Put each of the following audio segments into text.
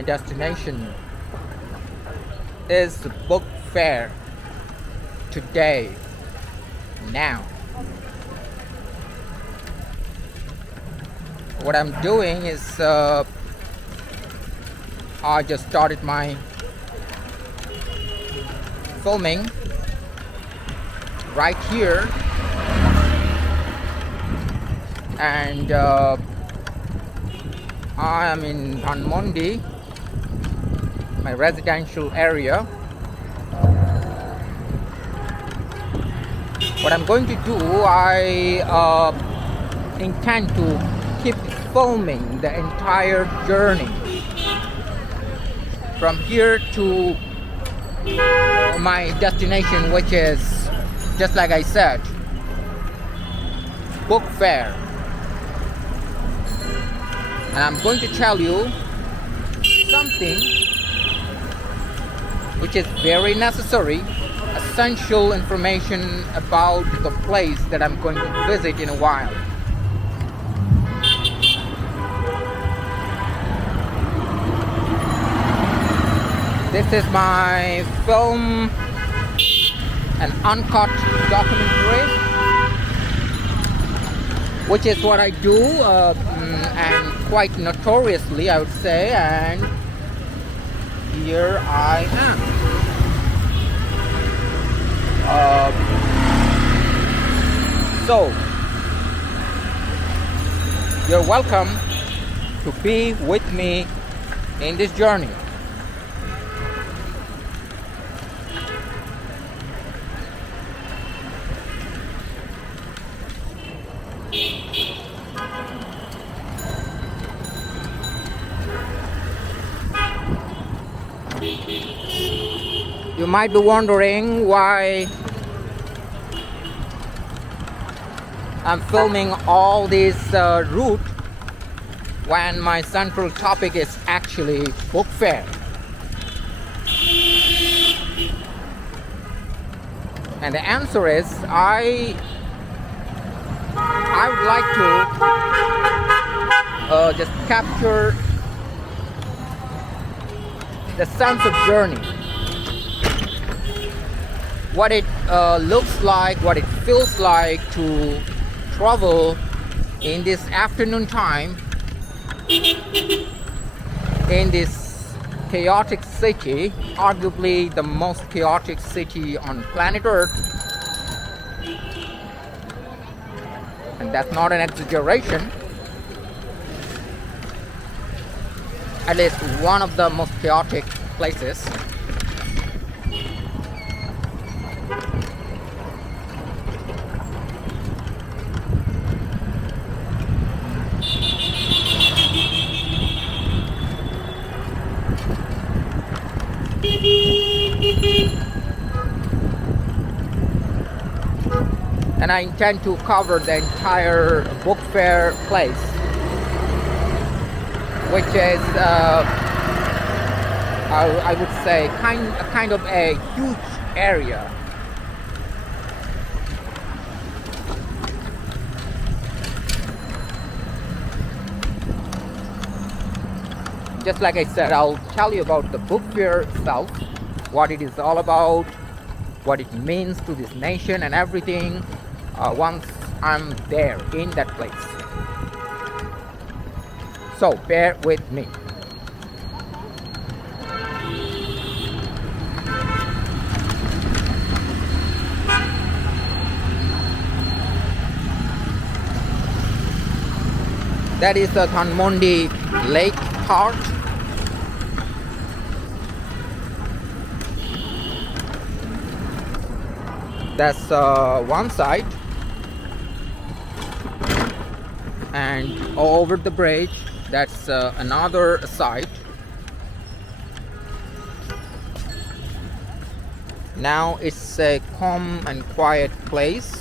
My destination is the book fair today, now. What I'm doing is I just started my filming right here, and I am in Dhanmondi, my residential area. What I'm going to do, I intend to keep filming the entire journey from here to my destination, which is, just like I said, book fair. And I'm going to tell you something which is very necessary, essential information about the place that I'm going to visit in a while. This is my film, an uncut documentary, which is what I do, and quite notoriously, I would say, and here I am. So, you're welcome to be with me in this journey. You might be wondering why I'm filming all this route when my central topic is actually book fair. And the answer is I would like to just capture the sense of journey. What it looks like, what it feels like to travel in this afternoon time in this chaotic city, arguably the most chaotic city on planet Earth. And that's not an exaggeration. At least one of the most chaotic places. And I intend to cover the entire book fair place, which is I would say kind of a huge area. Just like I said, I'll tell you about the book fair itself, what it is all about, what it means to this nation and everything, once I'm there in that place. So bear with me. That is the Dhanmondi Lake part. That's one side, and over the bridge, that's another side. Now it's a calm and quiet place.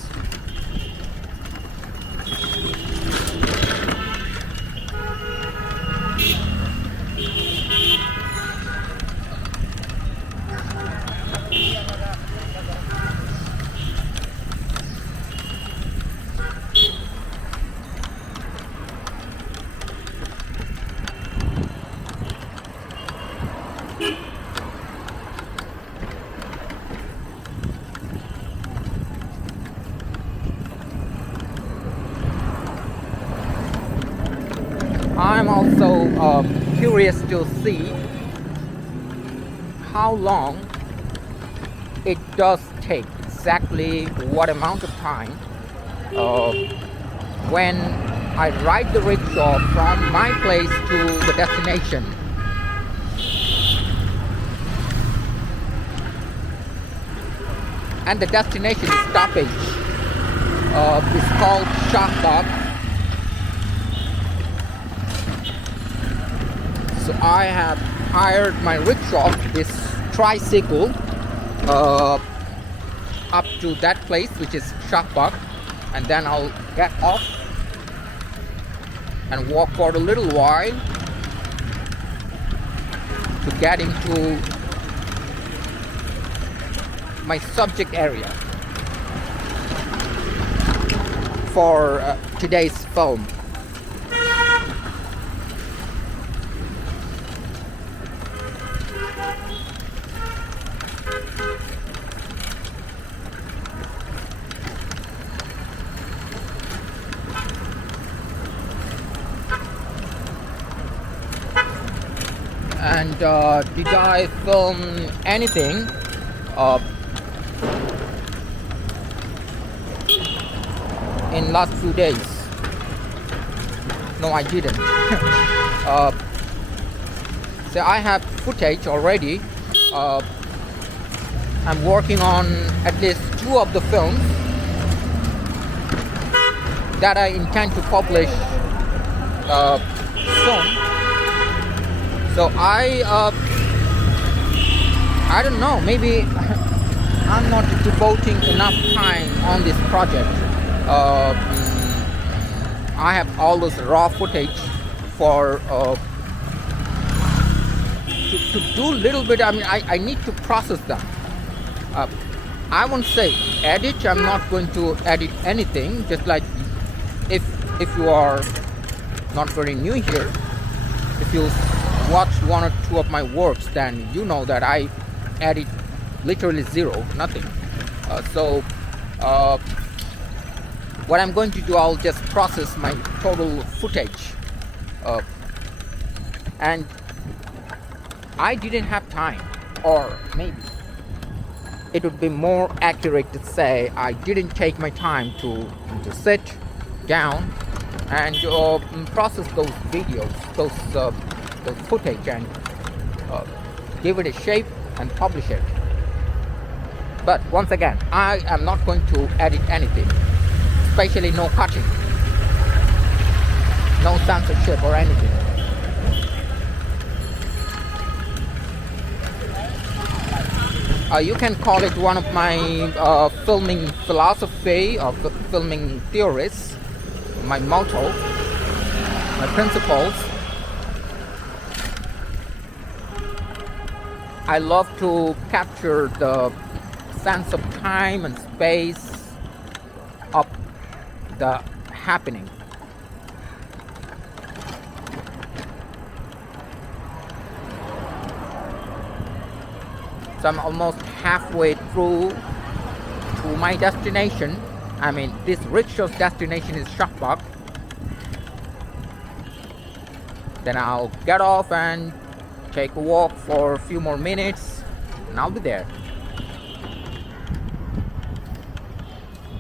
I'm also curious to see how long it does take, exactly what amount of time when I ride the rickshaw from my place to the destination. And the destination stoppage is called Shahbag. So I have hired my rickshaw, this tricycle, up to that place, which is Shahbag, and then I'll get off and walk for a little while to get into my subject area for today's film. And did I film anything in last few days? No, I didn't. So I have footage already. I'm working on at least 2 of the films that I intend to publish soon. So I don't know, maybe I'm not devoting enough time on this project. I have all this raw footage for to do a little bit. I mean, I need to process them. I won't say edit. I'm not going to edit anything. Just like if you are not very new here, if you watch 1 or 2 of my works, then you know that I edit literally zero, nothing. So what I'm going to do, I'll just process my total footage, and I didn't have time, or maybe it would be more accurate to say I didn't take my time to sit down and process those videos, those footage, and give it a shape and publish it. But once again, I am not going to edit anything, especially no cutting, no censorship or anything. You can call it one of my filming philosophy or filming theories, my motto, my principles. I love to capture the sense of time and space of the happening. So I'm almost halfway through to my destination. I mean, this rickshaw's destination is Shahbag. Then I'll get off and take a walk for a few more minutes, and I'll be there.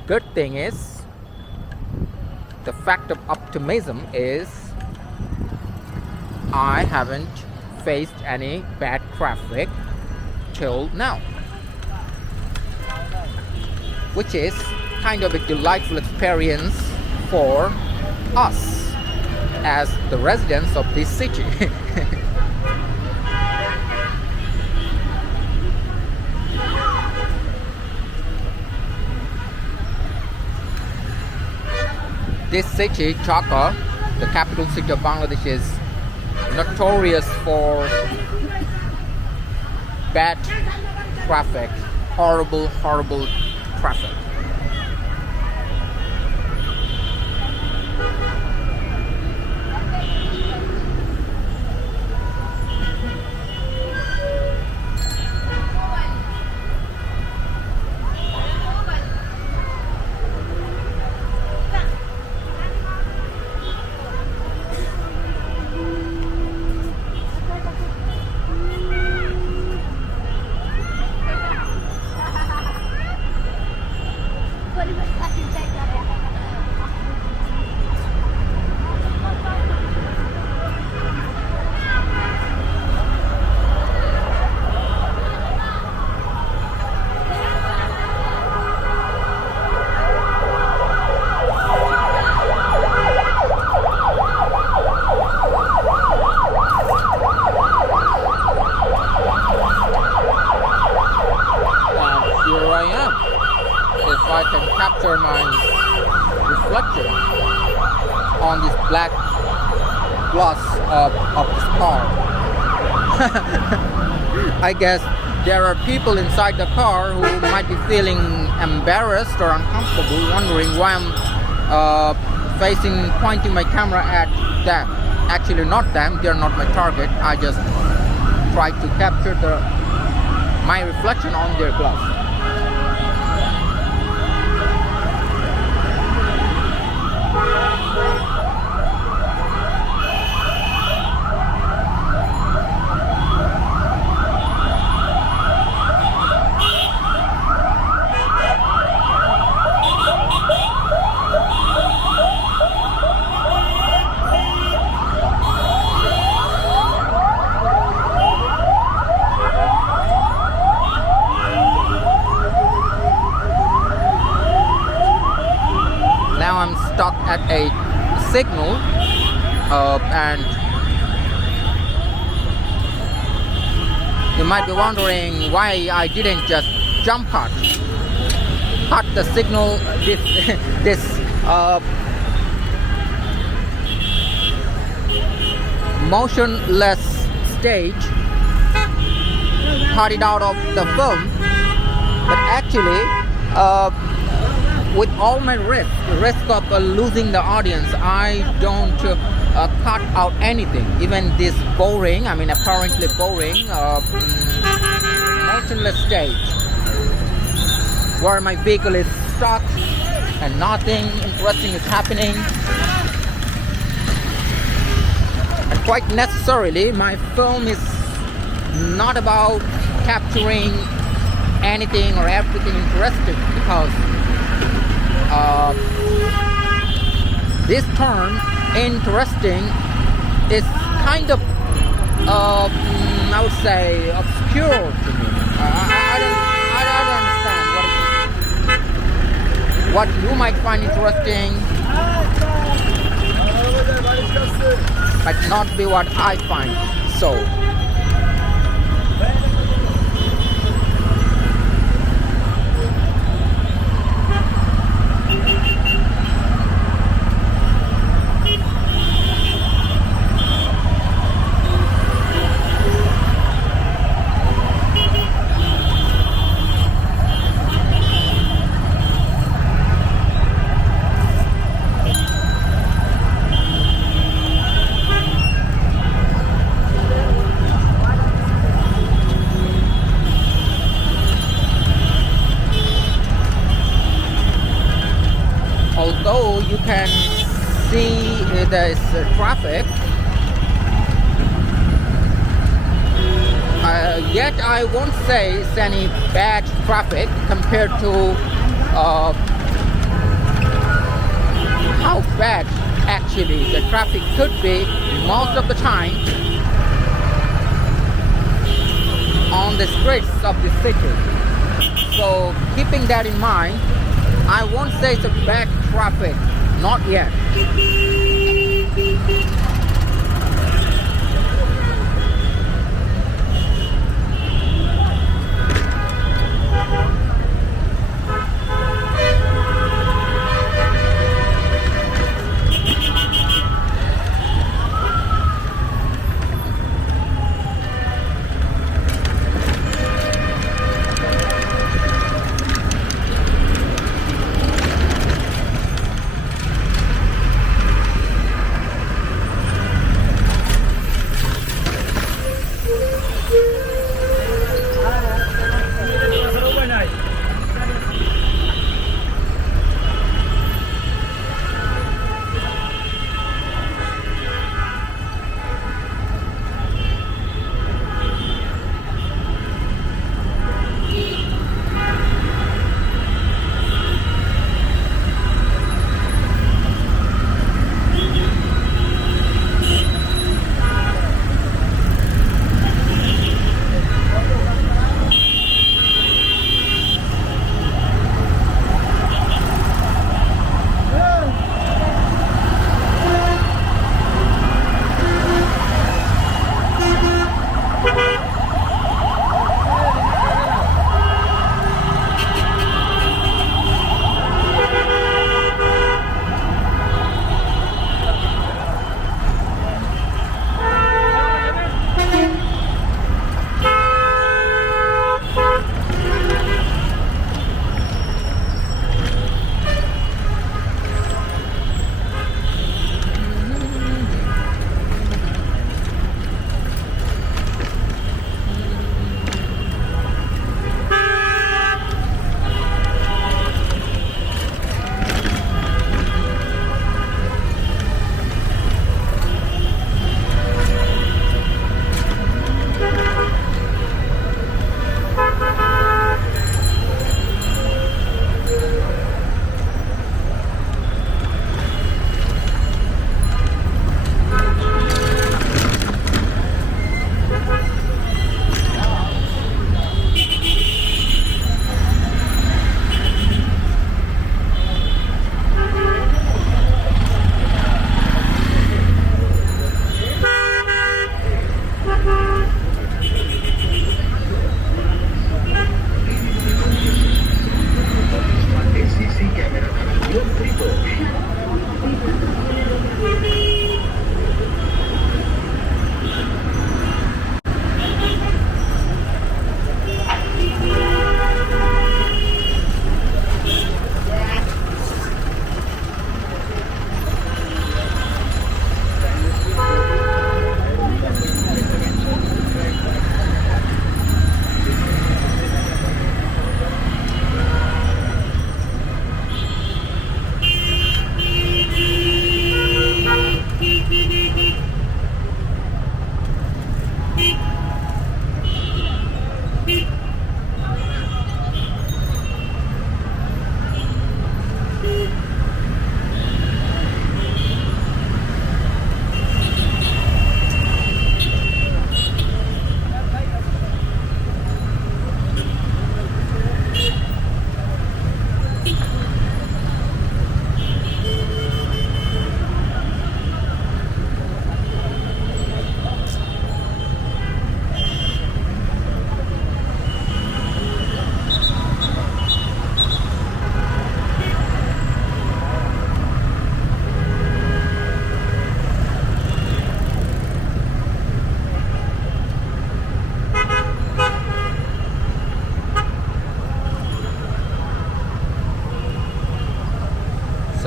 Good thing is, the fact of optimism is I haven't faced any bad traffic till now, which is kind of a delightful experience for us as the residents of this city. This city, Dhaka, the capital city of Bangladesh, is notorious for bad traffic, horrible traffic. reflector on this black gloss of this car. I guess there are people inside the car who might be feeling embarrassed or uncomfortable, wondering why I'm pointing my camera at them. Actually, not them, they're not my target. I just tried to capture my reflection on their glass. I'm stuck at a signal and you might be wondering why I didn't just jump cut the signal, this motionless stage, cut it out of the film, but actually with all my risk of losing the audience, I don't cut out anything. Even this boring, apparently boring, motionless stage where my vehicle is stuck and nothing interesting is happening. And quite necessarily, my film is not about capturing anything or everything interesting, because this term interesting is kind of I would say obscure to me. I don't understand what you might find interesting might not be what I find so. Although you can see there is traffic, yet I won't say it's any bad traffic compared to how bad actually the traffic could be most of the time on the streets of the city. So keeping that in mind, I won't say it's a bad traffic, not yet.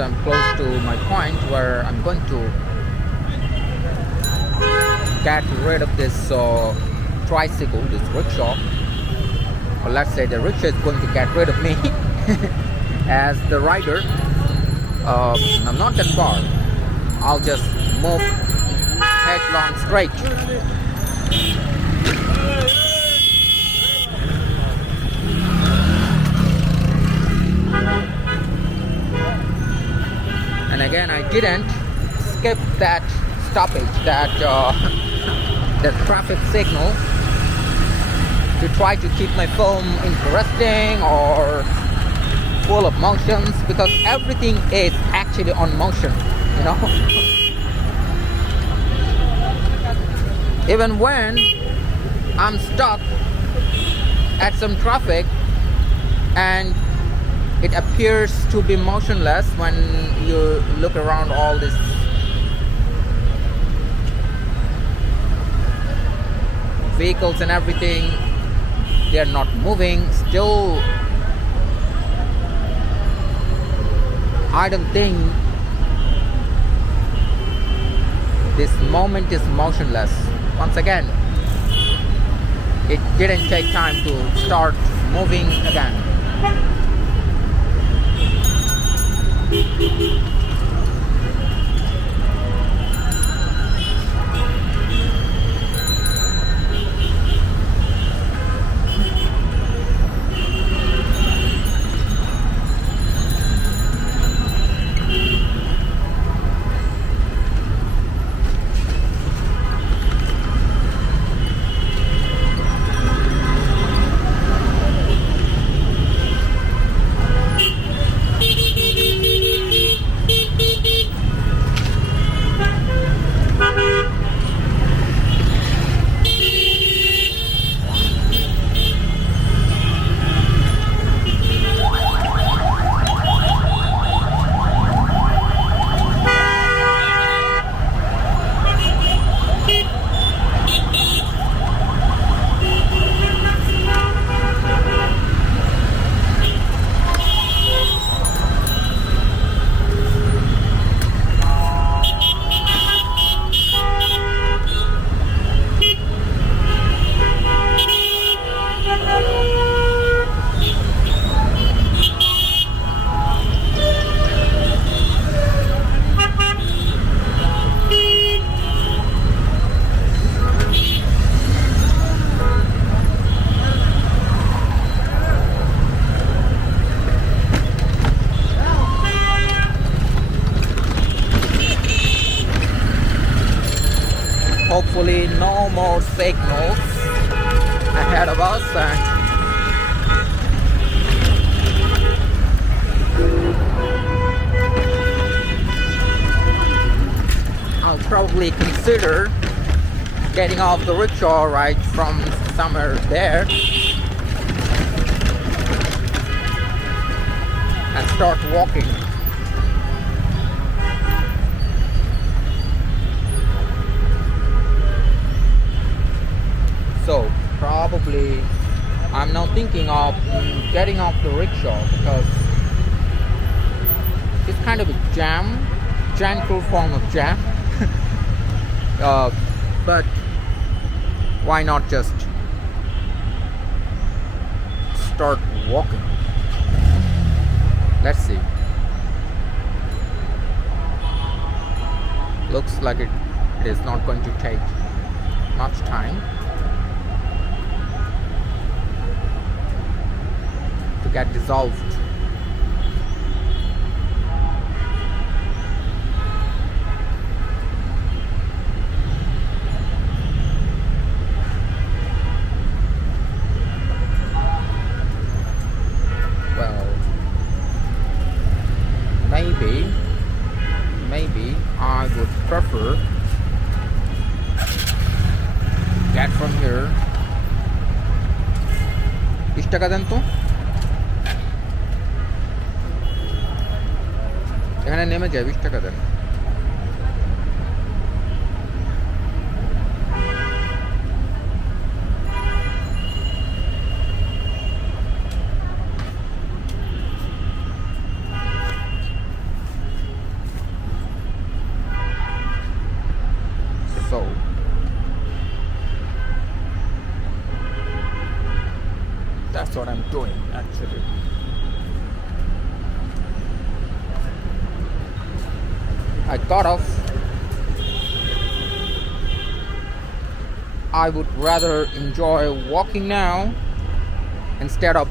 I'm close to my point where I'm going to get rid of this tricycle, this rickshaw. Or let's say the rickshaw is going to get rid of me as the rider. I'm not that far. I'll just move headlong straight. And again, I didn't skip that stoppage, that the traffic signal, to try to keep my film interesting or full of motions, because everything is actually on motion, you know. Even when I'm stuck at some traffic and it appears to be motionless, when you look around all this vehicles and everything, they are not moving. Still, I don't think this moment is motionless. Once again, it didn't take time to start moving again. Hopefully no more signals ahead of us, and I'll probably consider getting off the rickshaw right from somewhere there and start walking. So probably I'm now thinking of getting off the rickshaw, because it's kind of a gentle form of jam. But why not just start walking? Let's see. Looks like it is not going to take much time to get dissolved. Well, maybe I would prefer get from here. 20 টাকা দেন তো, এখানে নেমে যায়। 20 টাকা দেন। That's what I'm doing actually. I thought of I would rather enjoy walking now instead of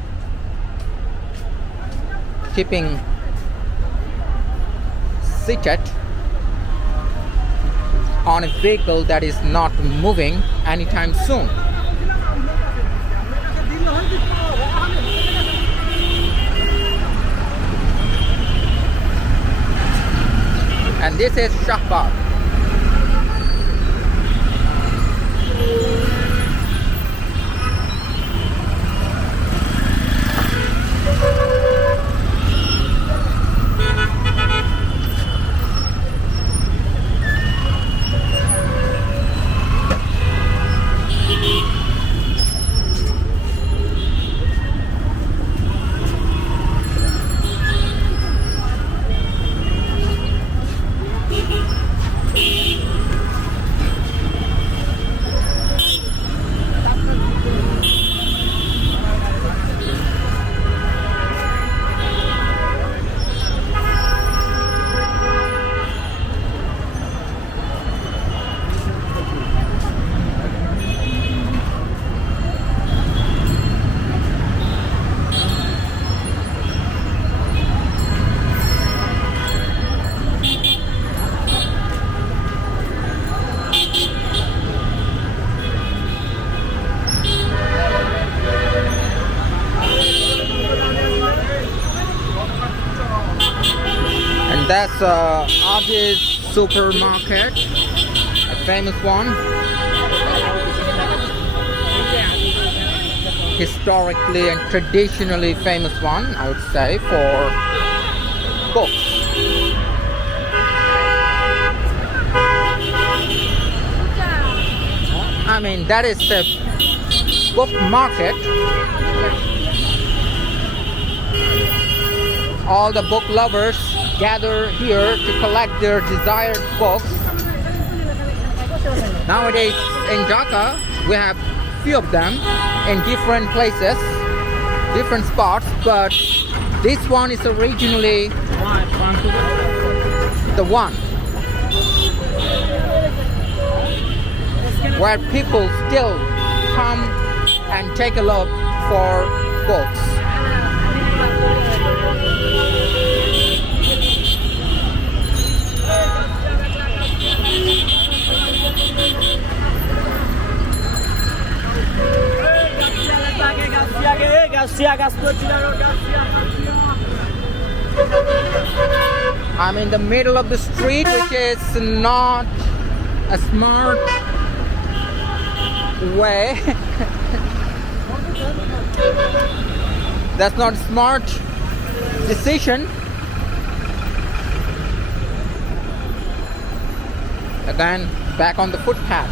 keeping seated on a vehicle that is not moving anytime soon. And this is Shahbaz. That's Aji's supermarket, a famous one, historically and traditionally famous one, I would say, for books. I mean, that is the book market. All the book lovers gather here to collect their desired books. Nowadays in Dhaka, we have few of them in different places, different spots, but this one is originally the one where people still come and take a look for books. I'm in the middle of the street, which is not a smart way. That's not a smart decision. Again, back on the footpath.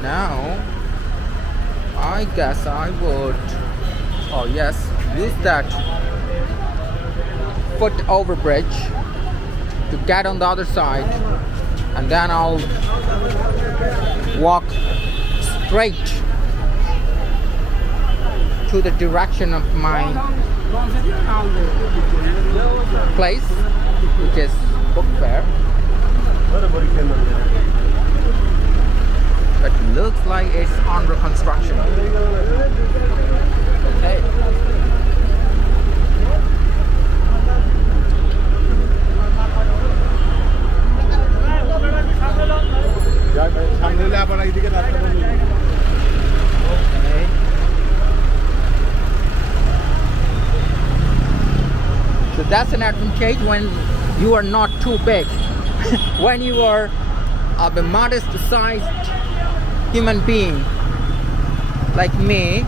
Now, I guess I would, use that foot over bridge to get on the other side, and then I'll walk straight to the direction of my place, which is Bookfair. why it's under construction. Okay. So that's an advantage when you are not too big. When you are a modest sized human being like me,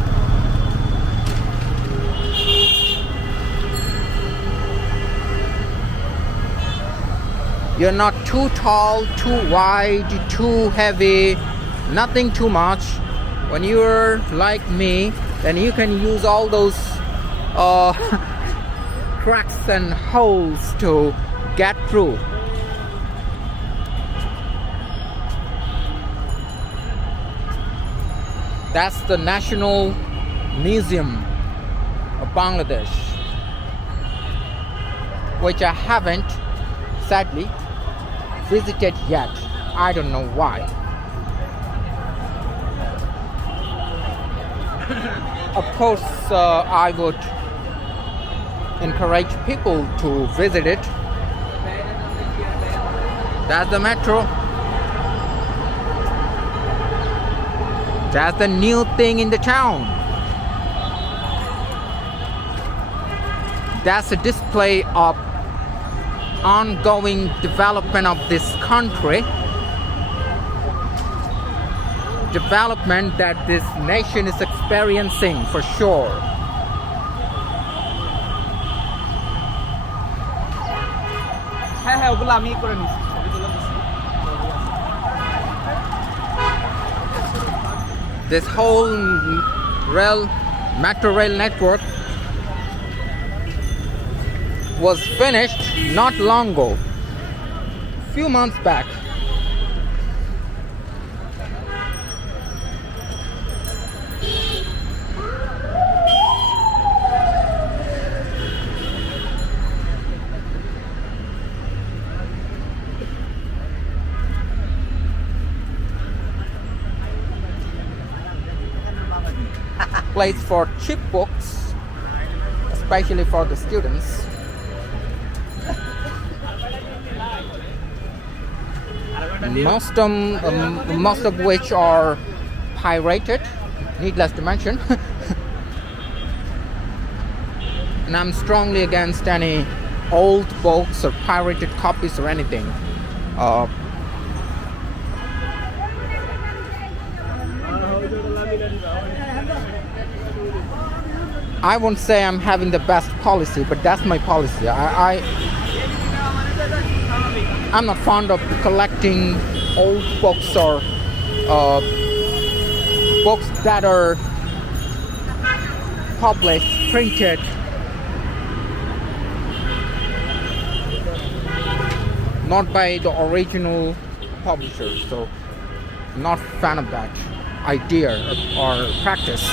you're not too tall, too wide, too heavy, nothing too much. When you're like me, then you can use all those cracks and holes to get through. That's the National Museum of Bangladesh, which I haven't, sadly, visited yet. I don't know why. Of course, I would encourage people to visit it. That's the metro. That's the new thing in the town. That's a display of ongoing development of this country. Development that this nation is experiencing for sure. This whole metro rail network was finished not long ago, a few months back. Place for cheap books, especially for the students. Most of which are pirated, needless to mention. And I'm strongly against any old books or pirated copies or anything. I won't say I'm having the best policy, but that's my policy. I'm not fond of collecting old books or books that are published, printed, not by the original publisher. So I'm not a fan of that idea or practice.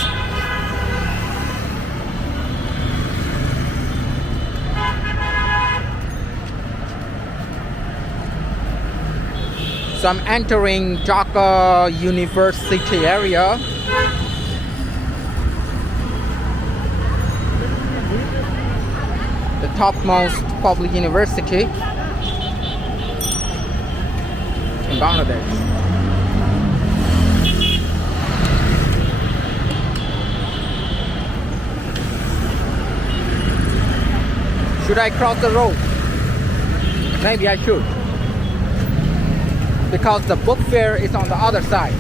So I'm entering Dhaka University area. The topmost public university in Bangladesh. Should I cross the road? Maybe I should, because the Bookfair is on the other side.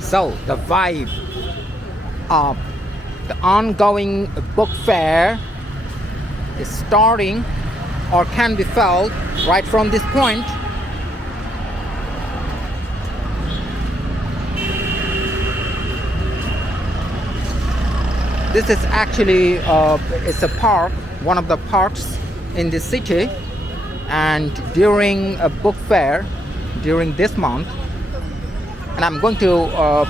So the vibe of the ongoing book fair is starting or can be felt right from this point. This is actually it's a park, one of the parks in the city, and during a book fair during this month, and I'm going to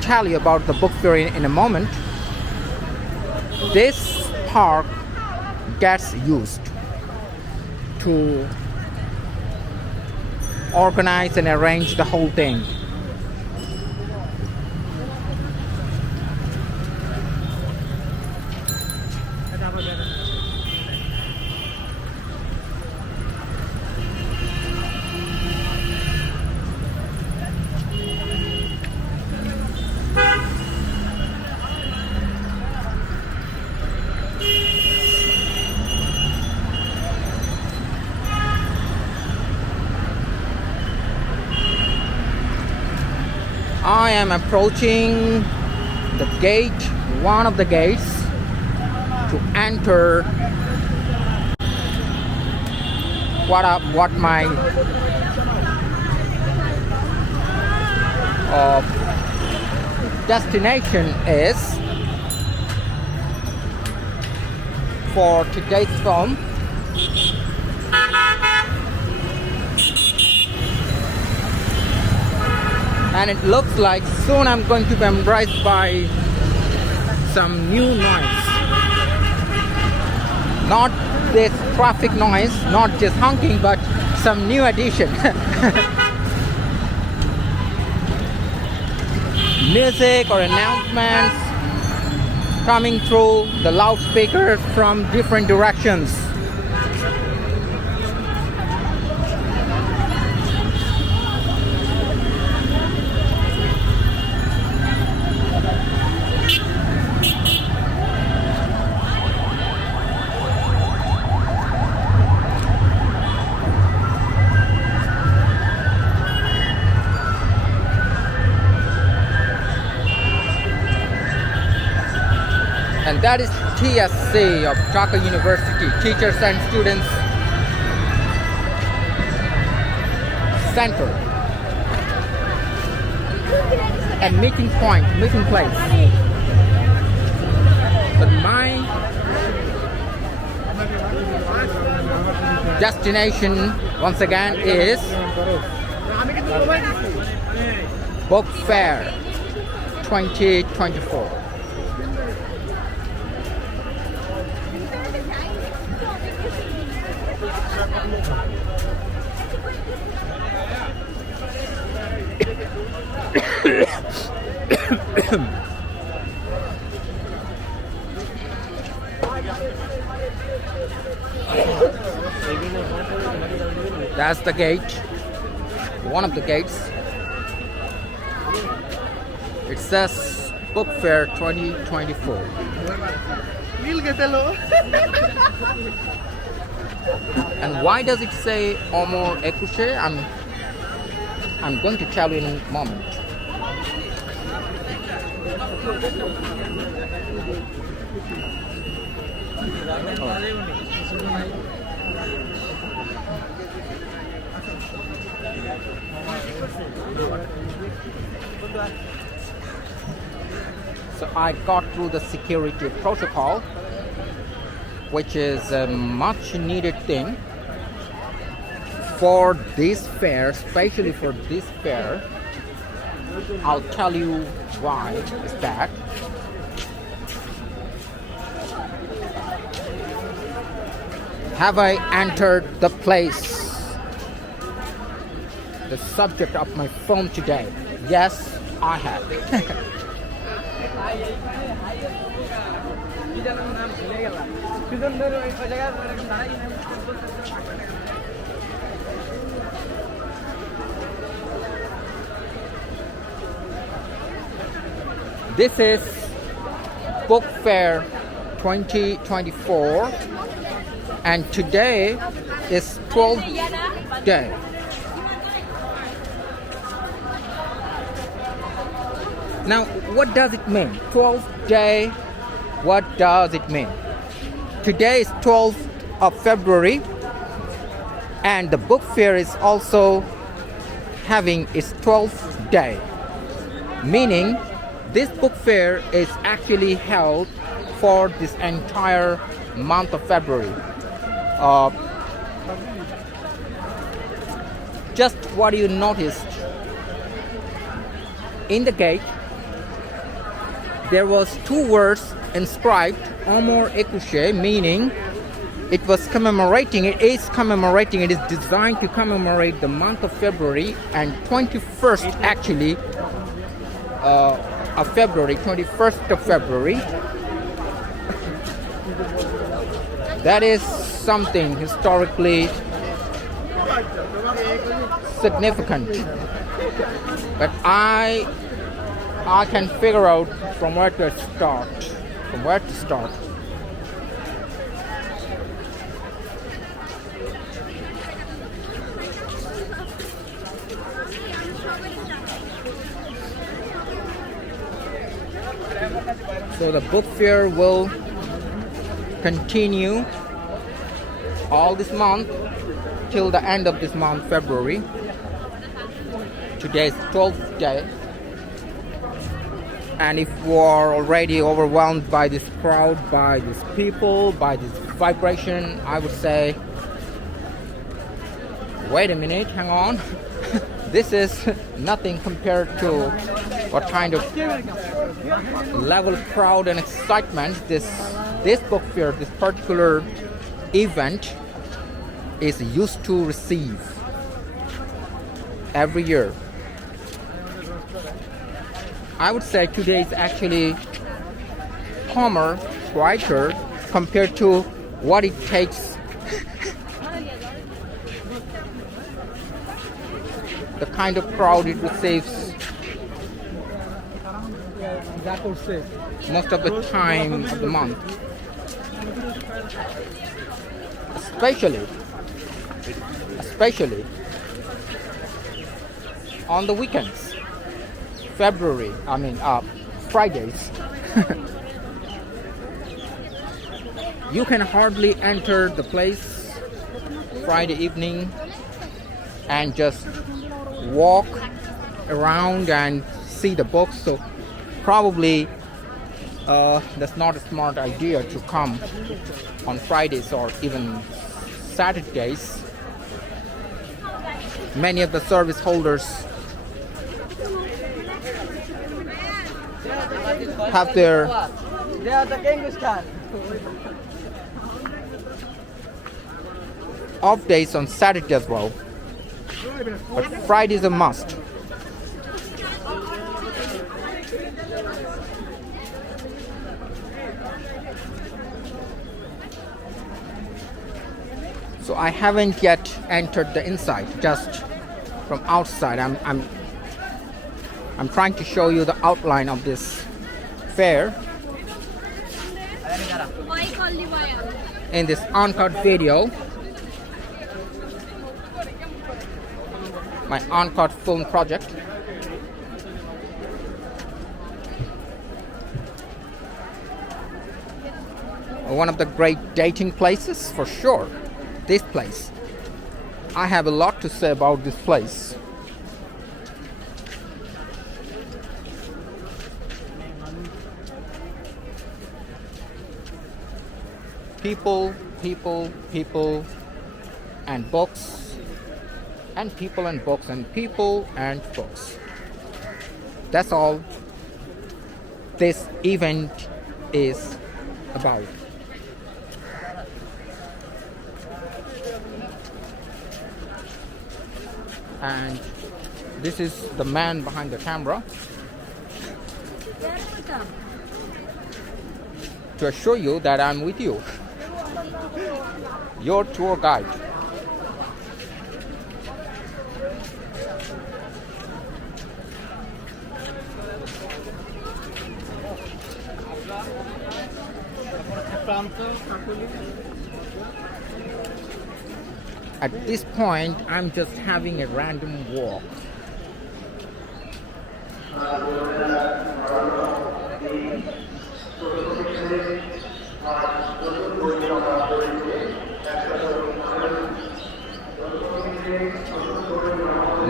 tell you about the book fair in a moment. This park gets used to organize and arrange the whole thing. I am approaching the gate, one of the gates, to enter what my destination is for today's film. And it looks like soon I'm going to be embraced by some new noise. Not this traffic noise, not just honking, but some new addition. Music or announcements coming through the loudspeakers from different directions. And that is TSC of Dhaka University, Teachers and Students Center, and meeting point, meeting place. But my destination once again is Bookfair 2024. That's the gate, one of the gates. It says Bookfair 2024. And why does it say Omor Ekushe? I'm going to tell you in a moment. So I got through the security protocol, which is a much needed thing for this fair, especially for this fair. I'll tell you why is that. Have I entered the place? The subject of my film today. Yes, I have. This is Bookfair 2024, and today is 12th day. Now, what does it mean? 12th day, what does it mean? Today is 12th of February, and the book fair is also having its 12th day, meaning this book fair is actually held for this entire month of February. Just what you noticed, in the gate there was two words inscribed, Amor Ekuche, meaning it is commemorating, it is designed to commemorate the month of February, and 21st actually of February, 21st of February. That is something historically significant, but I can figure out from where to start. So the book fair will continue all this month till the end of this month, February. Today is 12th day, and if you are already overwhelmed by this crowd, by these people, by this vibration, I would say, wait a minute, hang on. This is nothing compared to what kind of level of crowd and excitement this book fair, this particular event is used to receive every year. I would say today is actually calmer, quieter compared to what it takes. The kind of crowd it receives most of the time of the month, especially on the weekends. Fridays. You can hardly enter the place Friday evening and just walk around and see the books. So probably that's not a smart idea to come on Fridays or even Saturdays. Many of the service holders have their off days on Saturday as well, but Friday is a must. So I haven't yet entered the inside, just from outside. I'm trying to show you the outline of this fair in this uncut video, my uncut film project. One of the great dating places for sure. This place, I have a lot to say about this place. People, and books, and people and books, and people and books. That's all this event is about. And this is the man behind the camera to assure you that I'm with you, your tour guide. At this point, I'm just having a random walk.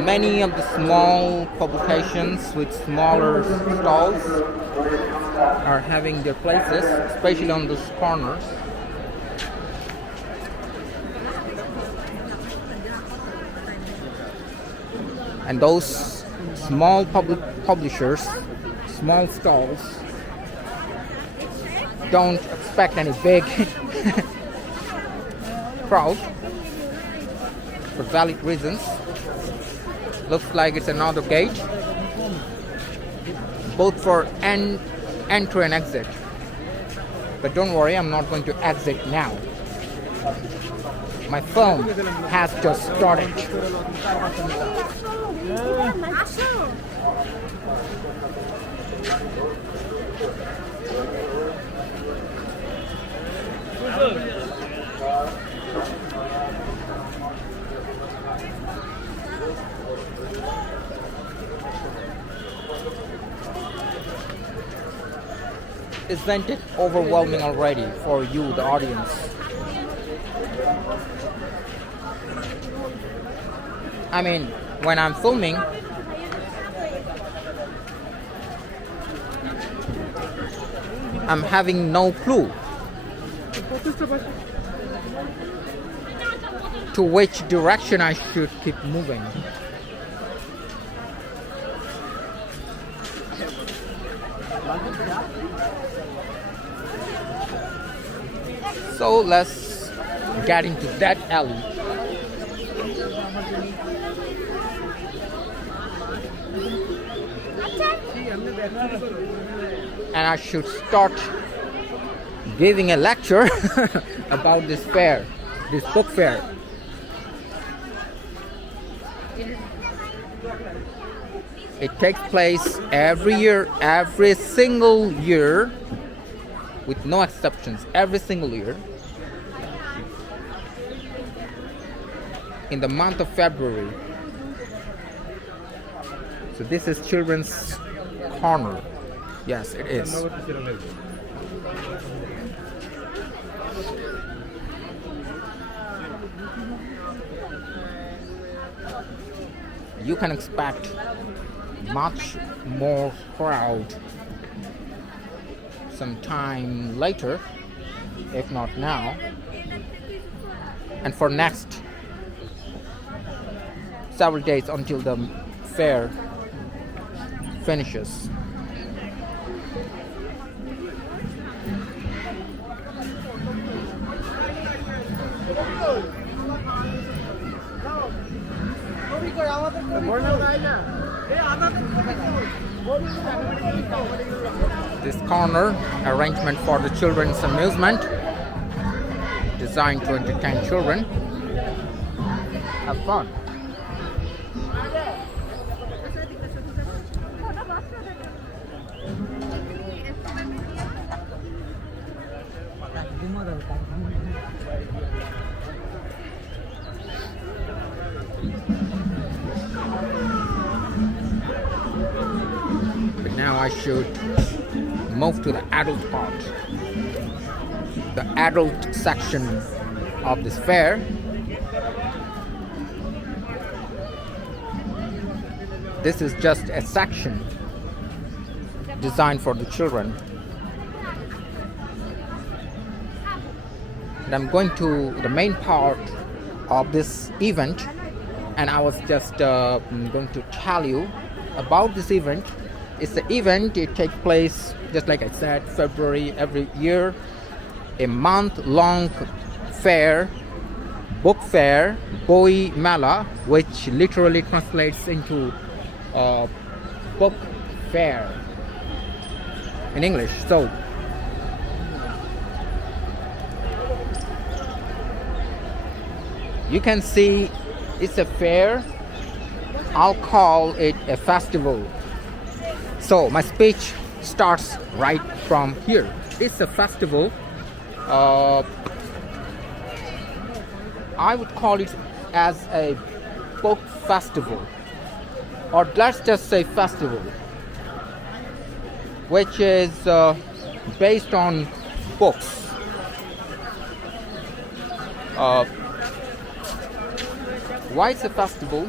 Many of the small publications with smaller stalls are having their places, especially on those corners. And those small publishers, small stalls, don't expect any big crowd for valid reasons. Looks like it's another gate, both for entry and exit. But don't worry, I'm not going to exit now. My phone has just started. Isn't it overwhelming already for you, the audience? I mean, when I'm filming, I'm having no clue to which direction I should keep moving. So let's get into that alley. And I should start giving a lecture about this fair, this book fair. It takes place every year, every single year, with no exceptions, every single year, in the month of February. So this is children's corner. Yes, it is. You can expect much more crowd some time later, if not now, and for next several days until the fair finishes. This corner arrangement for the children's amusement, designed to entertain children. Have fun. But now I should move to the adult part, the adult section of this fair. This is just a section designed for the children. And I'm going to the main part of this event, and I was just going to tell you about this event. It's the event, it takes place, just like I said, February every year, a month-long fair, book fair, Boi Mela, which literally translates into book fair in English. So you can see it's a fair. I'll call it a festival. So my speech starts right from here. It's a festival. I would call it as a book festival, or let's just say festival. which is based on books. Why it's a festival?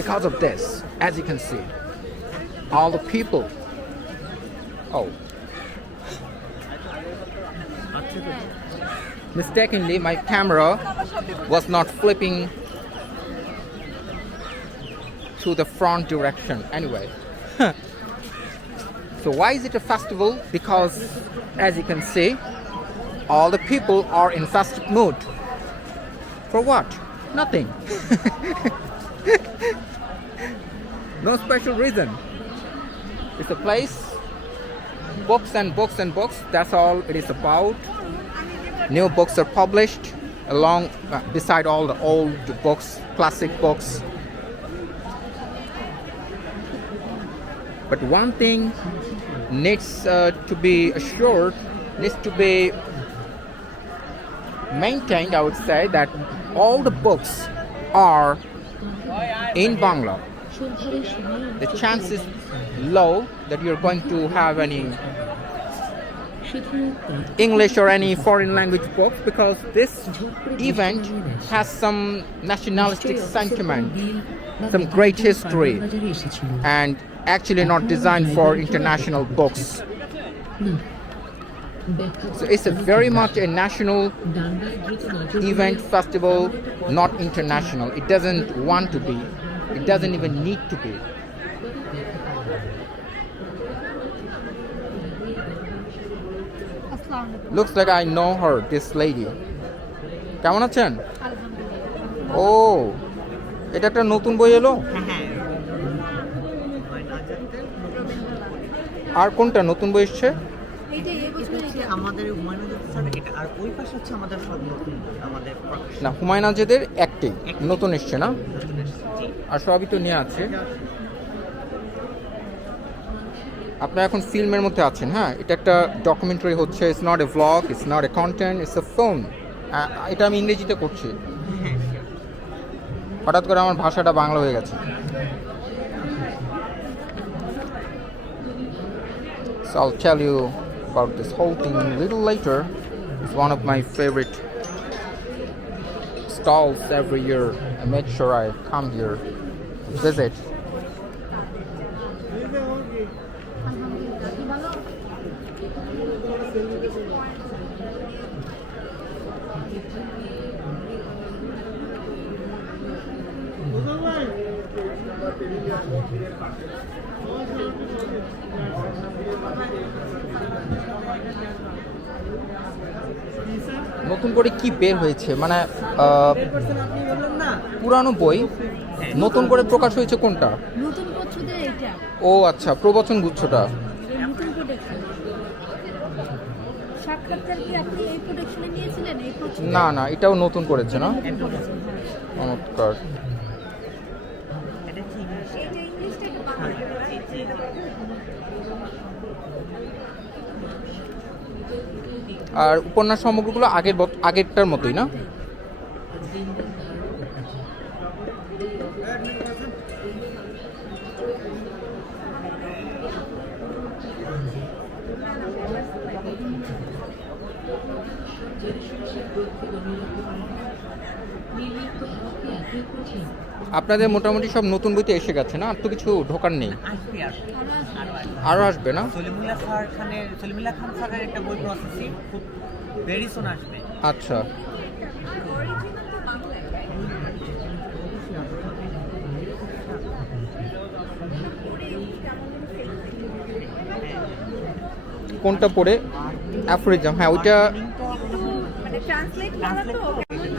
Because of this, as you can see, all the people. Oh. Mistakenly, my camera was not flipping to the front direction. Anyway. So why is it a festival? Because, as you can see, all the people are in festive mood. For what? Nothing. No special reason. It's a place, books and books and books. That's all it is about. New books are published along beside all the old books, classic books. But one thing needs to be assured, needs to be maintained, I would say, that all the books are in Bangla. The chance is low that you're going to have any English or any foreign language books, because this event has some nationalistic sentiment, some great history, and actually not designed for international books. So it's very much a national event, festival, not international. It doesn't want to be. It doesn't even need to be. Looks like I know her, this lady. কেমন আছেন? ও, এটা একটা নতুন বই এলো? আর কোনটা নতুন বই এসছে? না, হুমায়ুন আজাদের একটি নতুন এসছে না, আর সবই তো নিয়ে আছে। আপনারা এখন ফিল্মের মধ্যে আছেন। হ্যাঁ, এটা একটা ডকুমেন্টারি হচ্ছে। It's not a vlog, it's not a content, it's a film. এটা আমি ইংরেজিতে করছি, হঠাৎ করে আমার ভাষাটা বাংলা হয়ে গেছে। So I'll tell you about this whole thing a little later. It's one of my favorite stalls every year. I make sure I come here, visit. নতুন করে কি বের হয়েছে, মানে পুরানো বই নতুন করে প্রকাশ হয়েছে কোনটা? নতুন প্রচ্ছদের এইটা। ও আচ্ছা, প্রবচন গুচ্ছটা। নতুন প্রোটেকশন। সাক্ষাৎকার কি আপনি এই প্রোটেকশনে নিয়েছিলেন? এই প্রচ্ছদ? না না, এটাও নতুন করেছে না? চমৎকার। এটা কি? এটা ইংলিশটা কি বাংলা? আর উপন্যাস সামগ্রীগুলো আগেরটার মতোই না? আপনাদের মোটামুটি সব নতুন বইতে এসে গেছে না? আর তো কিছু ঢোকার নেই। আরো আসবে না? সলিমুল্লাহ খান স্যারের একটা বই প্রসেসিং খুব ভেরি সুন আসবে। আচ্ছা, কোনটা পড়ে? অ্যাফোরিজম। হ্যাঁ, ওইটা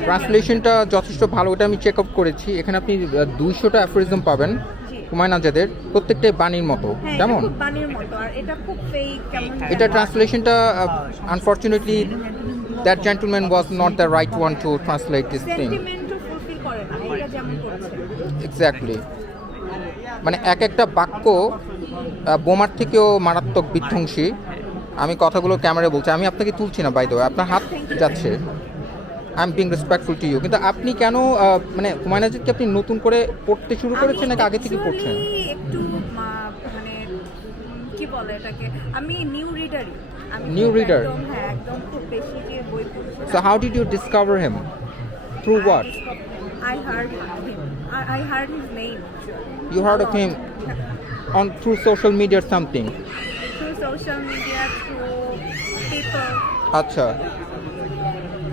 ট্রান্সলেশনটা যথেষ্ট ভালো, ওটা আমি চেক আপ করেছি। এখানে আপনি 200টা অ্যাফোরিজম পাবেন হুমায়ুন আজাদের, প্রত্যেকটাই বাণীর মতো। কেমন? এটা ট্রান্সলেশনটা unfortunately that gentleman was not the right one to translate this thing. Exactly, মানে এক একটা বাক্য বোমার থেকেও মারাত্মক বিধ্বংসী। আমি কথাগুলো ক্যামেরায় বলছি, আমি আপনাকে তুলছি না, বাই দ্য ওয়ে, আপনার হাত যাচ্ছে। I am being respectful to you, কিন্তু আপনি কেন মানে হুমায়ুন আজাদকে আপনি নতুন করে পড়তে শুরু করেছেন নাকি আগে থেকে পড়ছেন? একটু মানে কি বলে এটাকে, আমি নিউ রিডারই। New reader? হ্যাঁ, একদম খুব বেশি যে বই পড়ছি না। So how did you discover him? Through what? I heard him. I heard his name. You heard of him on through social media or something? Through social media, through people. আচ্ছা,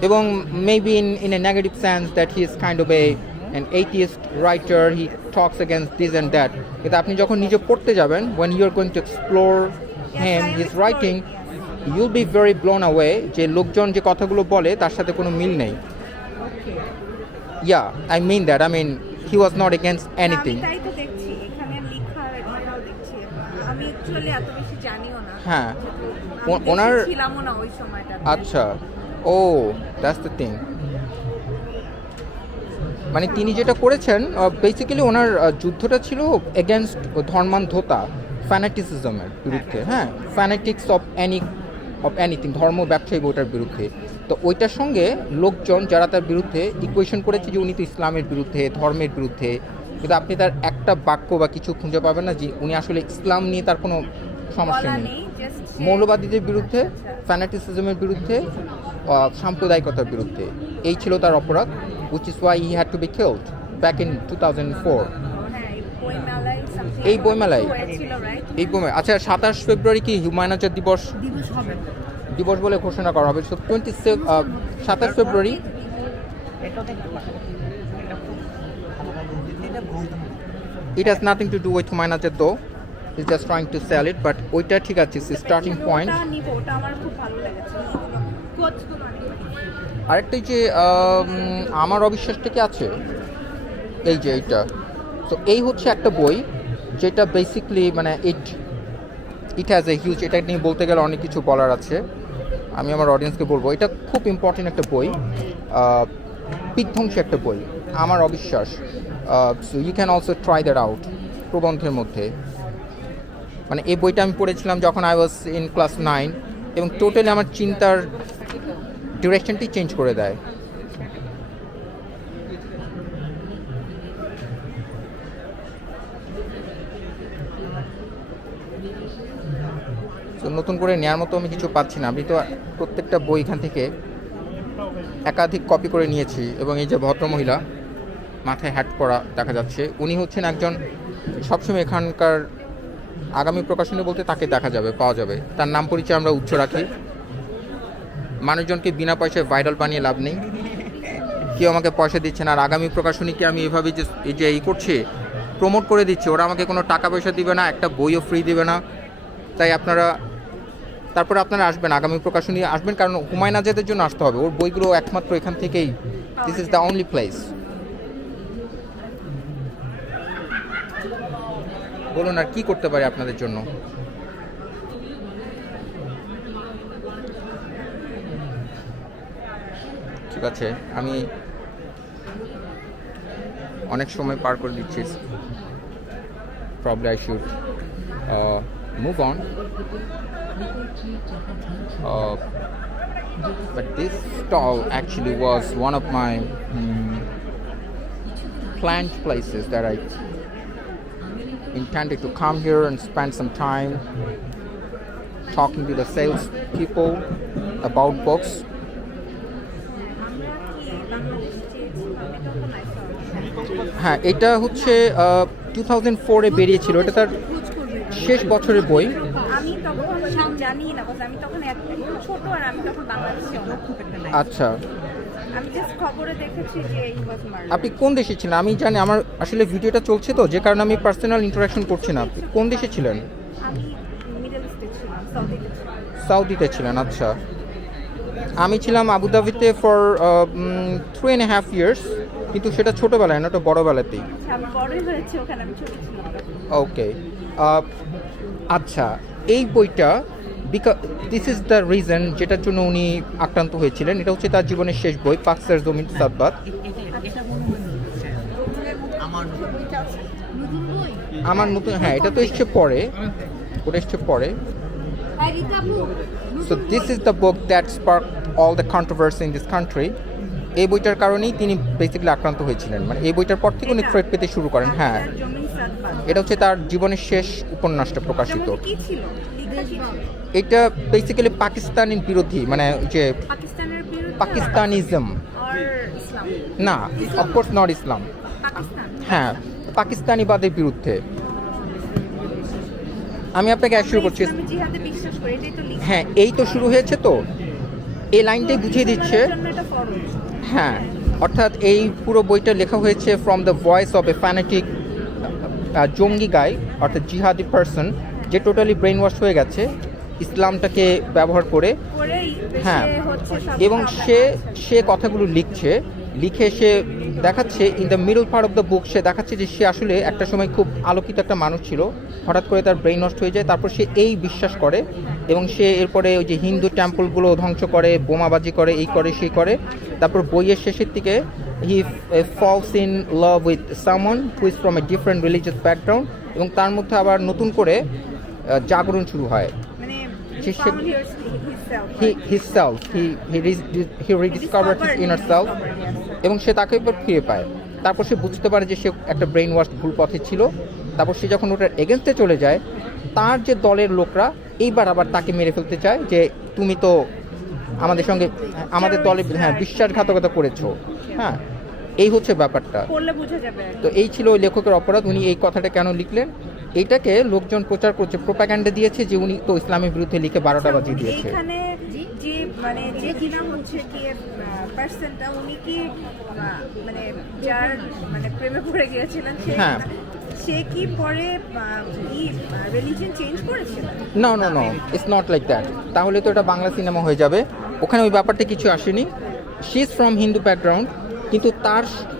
এবং maybe in a negative sense that he is kind of an atheist writer, he talks against this and that. কিন্তু আপনি যখন নিজে পড়তে যাবেন, when you are going to explore him, I am his exploring, writing, yes. you'll be very blown away যে লোকজন যে কথাগুলো বলে তার সাথে কোনো মিল নেই। Yeah, I mean that. I mean, he was not against anything. আমি তাই তো দেখছি, এখানে লেখা এটাও দেখছি। আমি অ্যাকচুয়ালি এত বেশি জানিও না। হ্যাঁ, আমি ওনার ছিলামও না ওই সময়টা। আচ্ছা, ও দ্যাটস দ্য থিং। মানে তিনি যেটা করেছেন বেসিক্যালি ওনার যুদ্ধটা ছিল এগেনস্ট ধর্মান্ধতা, ফ্যানাটিসিজমের বিরুদ্ধে, হ্যাঁ, ফ্যানাটিক্স অফ এনিথিং, ধর্ম ব্যবসায়ী ওটার বিরুদ্ধে। তো ওইটার সঙ্গে লোকজন যারা তার বিরুদ্ধে ইকুয়েশন করেছে যে উনি তো ইসলামের বিরুদ্ধে, ধর্মের বিরুদ্ধে, কিন্তু আপনি তার একটা বাক্য বা কিছু খুঁজে পাবেন না যে উনি আসলে ইসলাম নিয়ে তার কোনো সমস্যা বলা নেই। নেই, just মৌলবাদীদের বিরুদ্ধে, ফ্যানাটিসিজমের বিরুদ্ধে, সাম্প্রদায়িকতার বিরুদ্ধে, এই ছিল তার অপরাধ, which is why he had to be killed back in 2004. হ্যাঁ, বইমেলায় something এই বইমেলায়? হয়েছিল, right? এই বইমেলা, আচ্ছা 27 ফেব্রুয়ারি কি হুমায়ুন আজাদ দিবস হবে। বলে ঘোষণা করা হবে। সো 27 ফেব্রুয়ারি। এটাতে কি পাঠাবো? এটা খুব ভালোভাবে এটা বলতে হবে। It has nothing to do with Humayun Azad though. He's just trying to sell it, but ওইটা ঠিক আছে, স্টার্টিং পয়েন্ট। ওটা নিব, ওটা আমার খুব ভালো লেগেছে। কোচগুলো অনেক আরেকটা যে আমার অবিশ্বাসটা কি আছে, এই যে এইটা, তো এই হচ্ছে একটা বই যেটা বেসিকলি মানে ইট হ্যাজ এ হিউজ, এটা নিয়ে বলতে গেলে অনেক কিছু বলার আছে, আমি আমার অডিয়েন্সকে বলবো এটা খুব ইম্পর্টেন্ট একটা বই, বিধ্বংসী একটা বই, আমার অবিশ্বাস। So you can also try that out, প্রবন্ধের মধ্যে। মানে এই বইটা আমি পড়েছিলাম যখন আই ওয়াজ ইন ক্লাস 9, এবং টোটালি আমার চিন্তার ডিরেকশনটি চেঞ্জ করে দেয়। তো নতুন করে নেওয়ার মতো আমি কিছু পাচ্ছি না। আমি তো প্রত্যেকটা বই এখান থেকে একাধিক কপি করে নিয়েছি, এবং এই যে ভদ্রমহিলা মাথায় হ্যাট পরা দেখা যাচ্ছে, উনি হচ্ছেন একজন সবসময় এখানকার আগামী প্রকাশনী বলতে তাকে দেখা যাবে, পাওয়া যাবে, তার নাম পরিচয় আমরা উচ্চ রাখি। মানুষজনকে বিনা পয়সায় ভাইরাল বানিয়ে লাভ নেই, কেউ আমাকে পয়সা দিচ্ছে না। আর আগামী প্রকাশনীকে আমি এভাবে যে এই করছি, প্রমোট করে দিচ্ছি, ওরা আমাকে কোনো টাকা পয়সা দিবে না, একটা বইও ফ্রি দিবে না। তাই তারপরে আপনারা আসবেন, আগামী প্রকাশনী আসবেন, কারণ হুমায়ুন আজাদের জন্য আসতে হবে, ওর বইগুলো একমাত্র এখান থেকেই, this is the only place. বলুন আর কি করতে পারি আপনাদের জন্য? ঠিক আছে, আমি অনেক সময় পার করে দিচ্ছি, probably I should move on. But this stall actually was one of my planned places that I intended to come here and spend some time talking to the sales people about books. হ্যাঁ, এটা হচ্ছে 2004-এ বেরিয়েছিল, এটা তার শেষ বছরের বই। আমি তখন জানি না, আমি তখন একটু ছোট, আর আমি তখন বাংলাদেশে। আচ্ছা, আমি জাস্ট খবরে দেখেছি যে হি ওয়াজ মার্ডার্ড। আপনি কোন দেশে ছিলেন? আমি জানি, আমার আসলে ভিডিওটা চলছে তো, যে কারণে আমি পার্সোনাল ইন্টারাকশন করছি না। আপনি কোন দেশে ছিলেন? আমি মিডল ইস্টে ছিলাম, সাউদিতে ছিলেন, আচ্ছা। আমি ছিলাম আবুধাবিতে ফর 3.5 years, কিন্তু সেটা ছোটোবেলায় না, ওটা বড়োবেলাতেই। আমি বড়ই হয়েছি ওখানে, আমি ছোট ছিলাম। ওকে, আচ্ছা, এই বইটা দিস ইজ দ্য রিজন যেটার জন্য উনি আক্রান্ত হয়েছিলেন। এটা হচ্ছে তার জীবনের শেষ বই, পাকসার জমিন সাদবাত। আমার নতুন, হ্যাঁ, এটা তো এসছে পরে, ওটা এসছে পরে। So this is the book that sparked all the controversy in this country. এই বইটার কারণেই তিনি বেসিক্যালি আক্রান্ত হয়েছিলেন, মানে এই বইটার পর থেকে উনি থ্রেট পেতে শুরু করেন। হ্যাঁ, তার জন্যই সাদবাদ। এটা হচ্ছে তার জীবনের শেষ উপন্যাসটা প্রকাশিত। যেমন কি ছিল লেখা কি ছিল? এটা বেসিক্যালি পাকিস্তানি বিরোধী, মানে যে পাকিস্তানের বিরুদ্ধে পাকিস্তানিজম, আর ইসলাম? না অফকোর্স নট ইসলাম, পাকিস্তান। হ্যাঁ পাকিস্তানিবাদের বিরুদ্ধে। আমি আপনাকে অ্যাসিওর করছি, ইসলামী জিহাদে বিশ্বাস করি, এটাই তো লেখা। হ্যাঁ এই তো শুরু হয়েছে, তো এই লাইনটাই বুঝিয়ে দিচ্ছে। মুসলমানদের জন্য এটা ফরজ। হ্যাঁ, অর্থাৎ এই পুরো বইটা লেখা হয়েছে ফ্রম দ্য ভয়েস অফ এ ফ্যানেটিক জঙ্গি গাই, অর্থাৎ জিহাদি পারসন, যে টোটালি ব্রেন ওয়াশ হয়ে গেছে ইসলামটাকে ব্যবহার করে। করেই হ্যাঁ, সে হচ্ছে সব এবং সে কথাগুলো লিখে সে দেখাচ্ছে in the middle part of the book, সে দেখাচ্ছে যে সে আসলে একটা সময় খুব আলোকিত একটা মানুষ ছিল, হঠাৎ করে তার ব্রেন নষ্ট হয়ে যায়, তারপর সে এই বিশ্বাস করে এবং সে এরপরে ওই যে হিন্দু টেম্পলগুলো ধ্বংস করে, বোমাবাজি করে, এই করে সেই করে। তারপর বইয়ের শেষের দিকে he falls in love with someone who is from a different religious background, এবং তার মধ্যে আবার নতুন করে জাগরণ শুরু হয়। মানে সে- found himself, he rediscovered his inner self, এবং সে তাকে এবার ফিরে পায়। তারপর সে বুঝতে পারে যে সে একটা ব্রেন ওয়াশ ভুল পথে ছিল। তারপর সে যখন ওটার এগেনস্টে চলে যায়, তার যে দলের লোকরা এইবার আবার তাকে মেরে ফেলতে চায় যে তুমি তো আমাদের সঙ্গে আমাদের দলে হ্যাঁ বিশ্বাসঘাতকতা করেছো। হ্যাঁ, এই হচ্ছে ব্যাপারটা। পড়লে বোঝা যাবে। তো এই ছিল ওই লেখকের অপরাধ, উনি এই কথাটা কেন লিখলেন। এইটাকে লোকজন প্রচার করছে, প্রোপাগ্যান্ডা দিয়েছে যে উনি তো ইসলামের বিরুদ্ধে লিখে 12টা বাজিয়ে দিয়েছে। এখানে যে মানে যে কিনা হচ্ছে কি পার্সনটা, উনি কি মানে যার মানে প্রেমে পড়ে গিয়েছিলেন হ্যাঁ। সে কি পরে রিলিজিয়ন চেঞ্জ করেছিল? No no no, it's not like that. তাহলে তো এটা বাংলা সিনেমা হয়ে যাবে, ওখানে ওই ব্যাপারটা কিছু আসেনি। শি ইজ ফ্রম হিন্দু ব্যাকগ্রাউন্ড, কিন্তু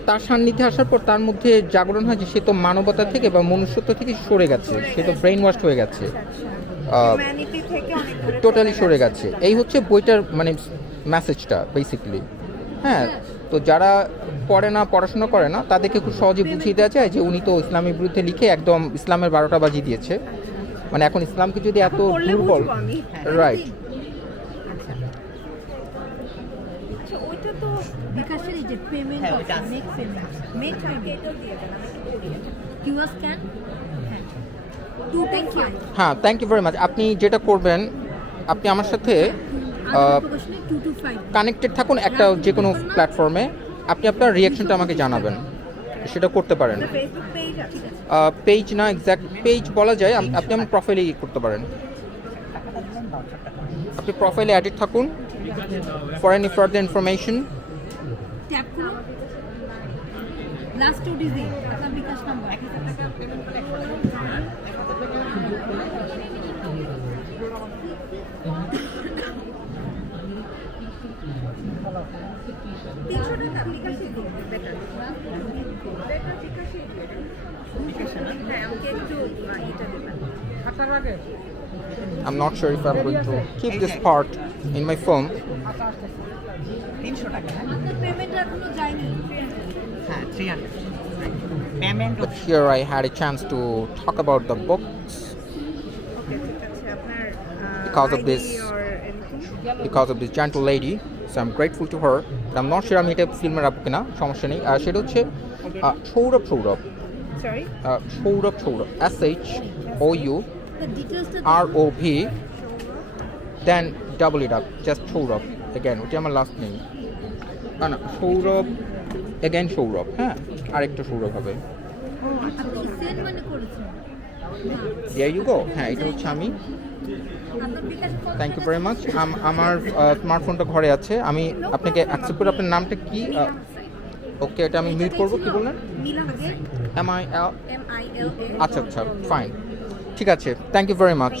তার সান্নিধ্যে আসার পর তার মধ্যে জাগরণ হয় যে সে তো মানবতা থেকে বা মনুষ্যত্ব থেকে সরে গেছে, সে তো ব্রেন ওয়াশ হয়ে গেছে, হিউম্যানিটি থেকে অনেক দূরে টোটালি সরে গেছে। এই হচ্ছে বইটার মানে মেসেজটা বেসিক্যালি। হ্যাঁ, তো যারা পড়াশোনা করে না তাদেরকে খুব সহজে বুঝিয়ে দেওয়া যায় যে উনি তো ইসলামের বিরুদ্ধে লিখে একদম ইসলামের 12টা বাজিয়ে দিয়েছে। মানে এখন ইসলামকে যদি এত পড়লে দুর্বল, বুঝবো আমি। রাইট। আচ্ছা, ওইটা তো বিকাশের এই যে পেমেন্ট হ্যাঁ, ওইটা আছে। মেক পেমেন্ট এটাও দিয়ে দেন, আমি একটু পড়ি। কিউআর স্ক্যান 225 হ্যাঁ, থ্যাংক ইউ ভেরি মাচ। আপনি যেটা করবেন, আপনি আমার সাথে প্রকাশনে 225 কানেক্টেড থাকুন একটা যে কোনো প্ল্যাটফর্মে, আপনি আপনার রিয়াকশনটা আমাকে জানাবেন, সেটা করতে পারেন। ফেসবুক পেজ আছে? পেজ না, এক্স্যাক্ট পেজ বলা যায়, আপনি আমার প্রোফাইলে করতে পারেন। আপনি প্রোফাইলে অ্যাডেড থাকুন for any further information. Tap করুন, লাস্ট 2 ডিজিট আপনার বিকাশ নাম্বার। কিছু না, বিকাশে দিন বেটার। বেটার বিকাশে দিন। হ্যাঁ, আমাকে একটু এটা দেবেন। I'm not sure if I'm going to keep this part in my phone. 300 টাকা, হ্যাঁ? আপনার পেমেন্ট এখনো যায়নি। হ্যাঁ, 300 payment. But here I had a chance to talk about the books ওকে, ঠিক আছে। আপনার Because of ID this- or anything? because of this gentle lady, so I'm grateful to her. But I'm not sure আমি এটা ফিল্মে রাখবো কিনা, সমস্যা নেই। সেটা হচ্ছে সৌরভ Sorry? SHOU The detailsটা ROV, then double it up, just Sourav again, ওটা আমার লাস্ট নেম। না সৌরভ again সৌরভ, হ্যাঁ আরেকটা সৌরভ হবে। আপনি সেন্ড মানে করেছেন। There you go, হ্যাঁ এটা হচ্ছে আমি। আপনার বিকাশ থ্যাংক ইউ ভেরি মাচ। আমার স্মার্টফোনটা ঘরে আছে, আমি আপনাকে অ্যাকসেপ্ট করে। আপনার নামটা কি? ওকে, এটা আমি মিউট করবো। কি বললেন? মিলা হাসান, MIL? MILA। আচ্ছা আচ্ছা, ফাইন, ঠিক আছে। Thank you very much.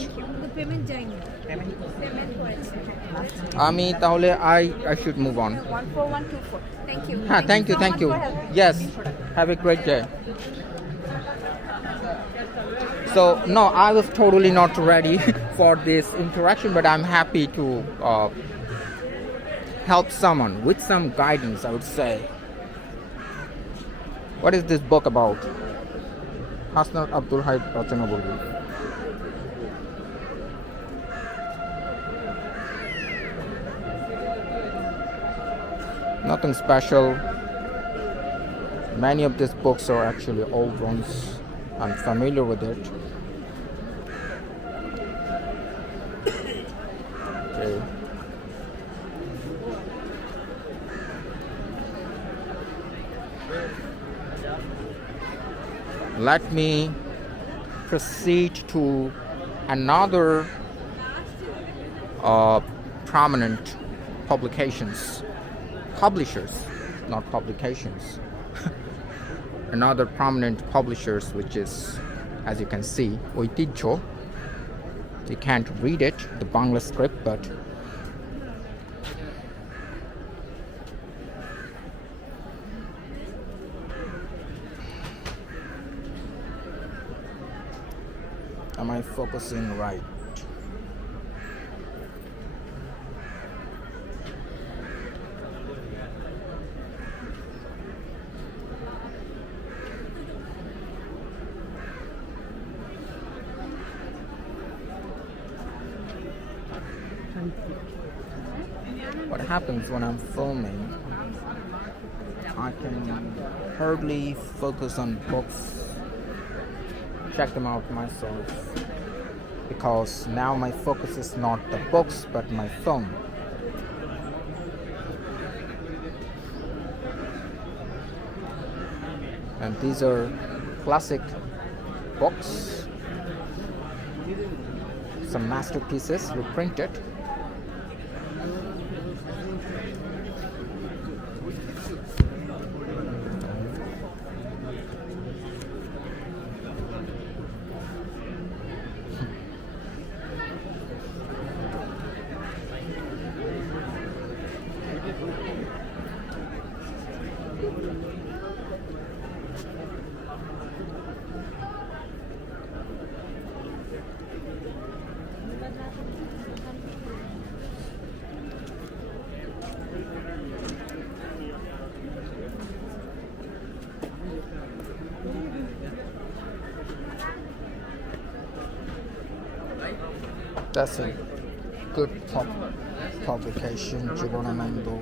Payment যায়নি। পেমেন্ট করেছে। আমি তাহলে I should move on. 14124। Thank you. হ্যাঁ, thank you, so thank much you. for helping. Yes, have a great day. So no, I was totally not ready for this interaction, but I'm happy to help someone with some guidance, I would say. What is this book about? Hasnat Abdul Hai রচনা বলবো। No, Nothing special. Many of these books are actually old ones. I'm familiar with it. Okay. Let me proceed to another prominent publishers, not publications. Another prominent publishers, which is, as you can see, Oitijjo. You can't read it, the Bangla script, but am I focusing right? What happens when I'm filming, I can hardly focus on books, check them out myself, because now my focus is not the books but my phone. And these are classic books, some masterpieces reprinted. That's a good publication, Jibananando.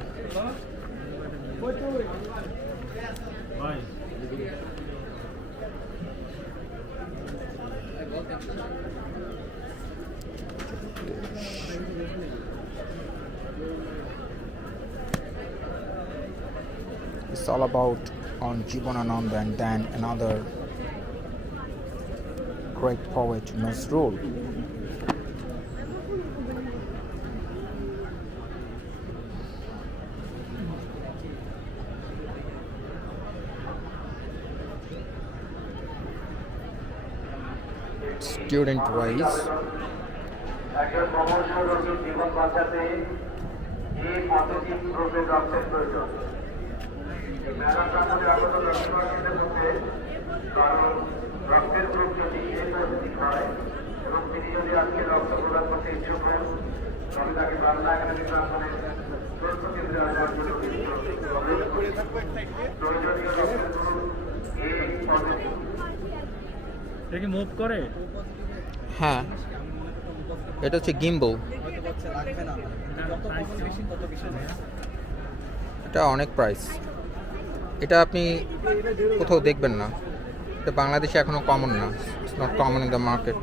It's all about on Jibanananda, and then another great poet, Nazrul. Student wise, move করে হ্যাঁ, এটা হচ্ছে গিম্বল। এটা অনেক প্রাইস, এটা আপনি কোথাও দেখবেন না, এটা বাংলাদেশে এখনো কমন না, it's not common in the market.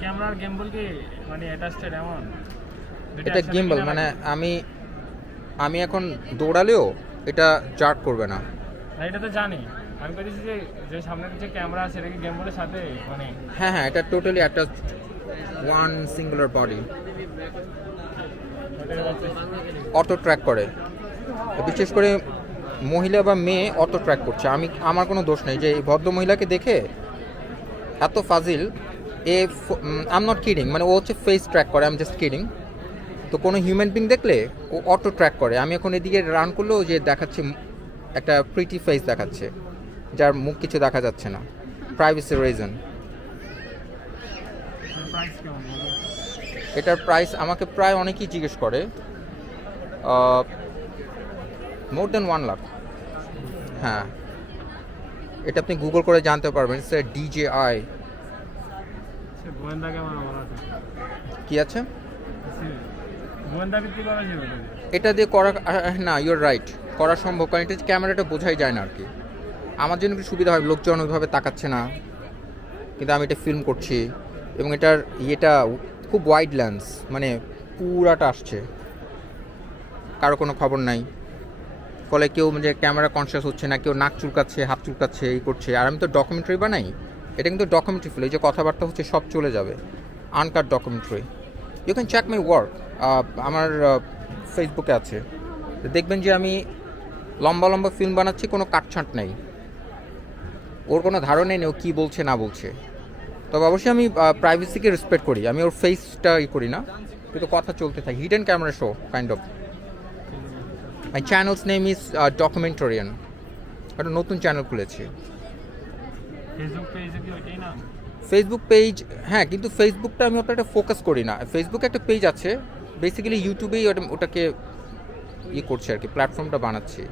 ক্যামেরার গিম্বল কি মানে অ্যাটাচড এমন? এটা গিম্বল মানে আমি এখন দৌড়ালেও এটা জার্ক করবে না। এটা তো জানি, আমি বলছি যে সামনে যে ক্যামেরা আছে এটা কি গিম্বলের সাথে মানে? হ্যাঁ হ্যাঁ, এটা totally attached, one singular body, auto track করে, বিশেষ করে মহিলা বা মেয়ে অটো ট্র্যাক করছে। আমার কোনো দোষ নেই যে এই ভদ্র মহিলাকে দেখে এত ফাজিল, আই এম নট কিডিং, মানে ও হচ্ছে ফেস ট্র্যাক করে, আই এম জাস্ট কিডিং। তো কোনো হিউম্যান বিং দেখলে ও অটো ট্র্যাক করে। আমি এখন এদিকে রান করলেও যে দেখাচ্ছে একটা প্রিটি ফেস দেখাচ্ছে, যার মুখ কিছু দেখা যাচ্ছে না, প্রাইভেসি রিজন। এটার প্রাইস আমাকে প্রায় অনেকেই জিজ্ঞেস করে, মোর দেন 1 লাখ। হ্যাঁ, এটা আপনি গুগল করে জানতে পারবেন, স্যার DJI। কি আছে এটা দিয়ে করা? না, ইউর রাইট, করা সম্ভব, কারণ এটা ক্যামেরাটা বোঝাই যায় না আর কি। আমার জন্য একটু সুবিধা হয়, লোকজন ওইভাবে তাকাচ্ছে না, কিন্তু আমি এটা ফিল্ম করছি এবং এটার ইয়েটা খুব ওয়াইড লেন্স, মানে পুরাটা আসছে, কারো কোনো খবর নাই, ফলে কেউ যে ক্যামেরা কনসিয়াস হচ্ছে না, কেউ নাক চুলকাচ্ছে, হাত চুলকাচ্ছে, এই করছে। আর আমি তো ডকুমেন্টারি বানাই, এটা কিন্তু ডকুমেন্টারি ফিল, এই যে কথাবার্তা হচ্ছে সব চলে যাবে, uncut documentary. You can check my work, আমার ফেসবুকে আছে, দেখবেন যে আমি লম্বা লম্বা ফিল্ম বানাচ্ছি, কোনো কাটছাঁট নেই, ওর কোনো ধারণাই নেই ও কী বলছে না বলছে। তবে অবশ্যই আমি প্রাইভেসিকে রেসপেক্ট করি, আমি ওর ফেসটা করি না, কিন্তু কথা চলতে থাকে, hidden camera show kind of. My channel's name is documentarian, একটা নতুন চ্যানেল খুলেছি। ফেসবুক পেজ, হ্যাঁ, কিন্তু ফেসবুকটা আমি ওটা ফোকাস করি না। ফেসবুকে একটা পেজ আছে, বেসিক্যালি ইউটিউবেই ওটাকে ইয়ে করছে আর কি, প্ল্যাটফর্মটা বানাচ্ছি।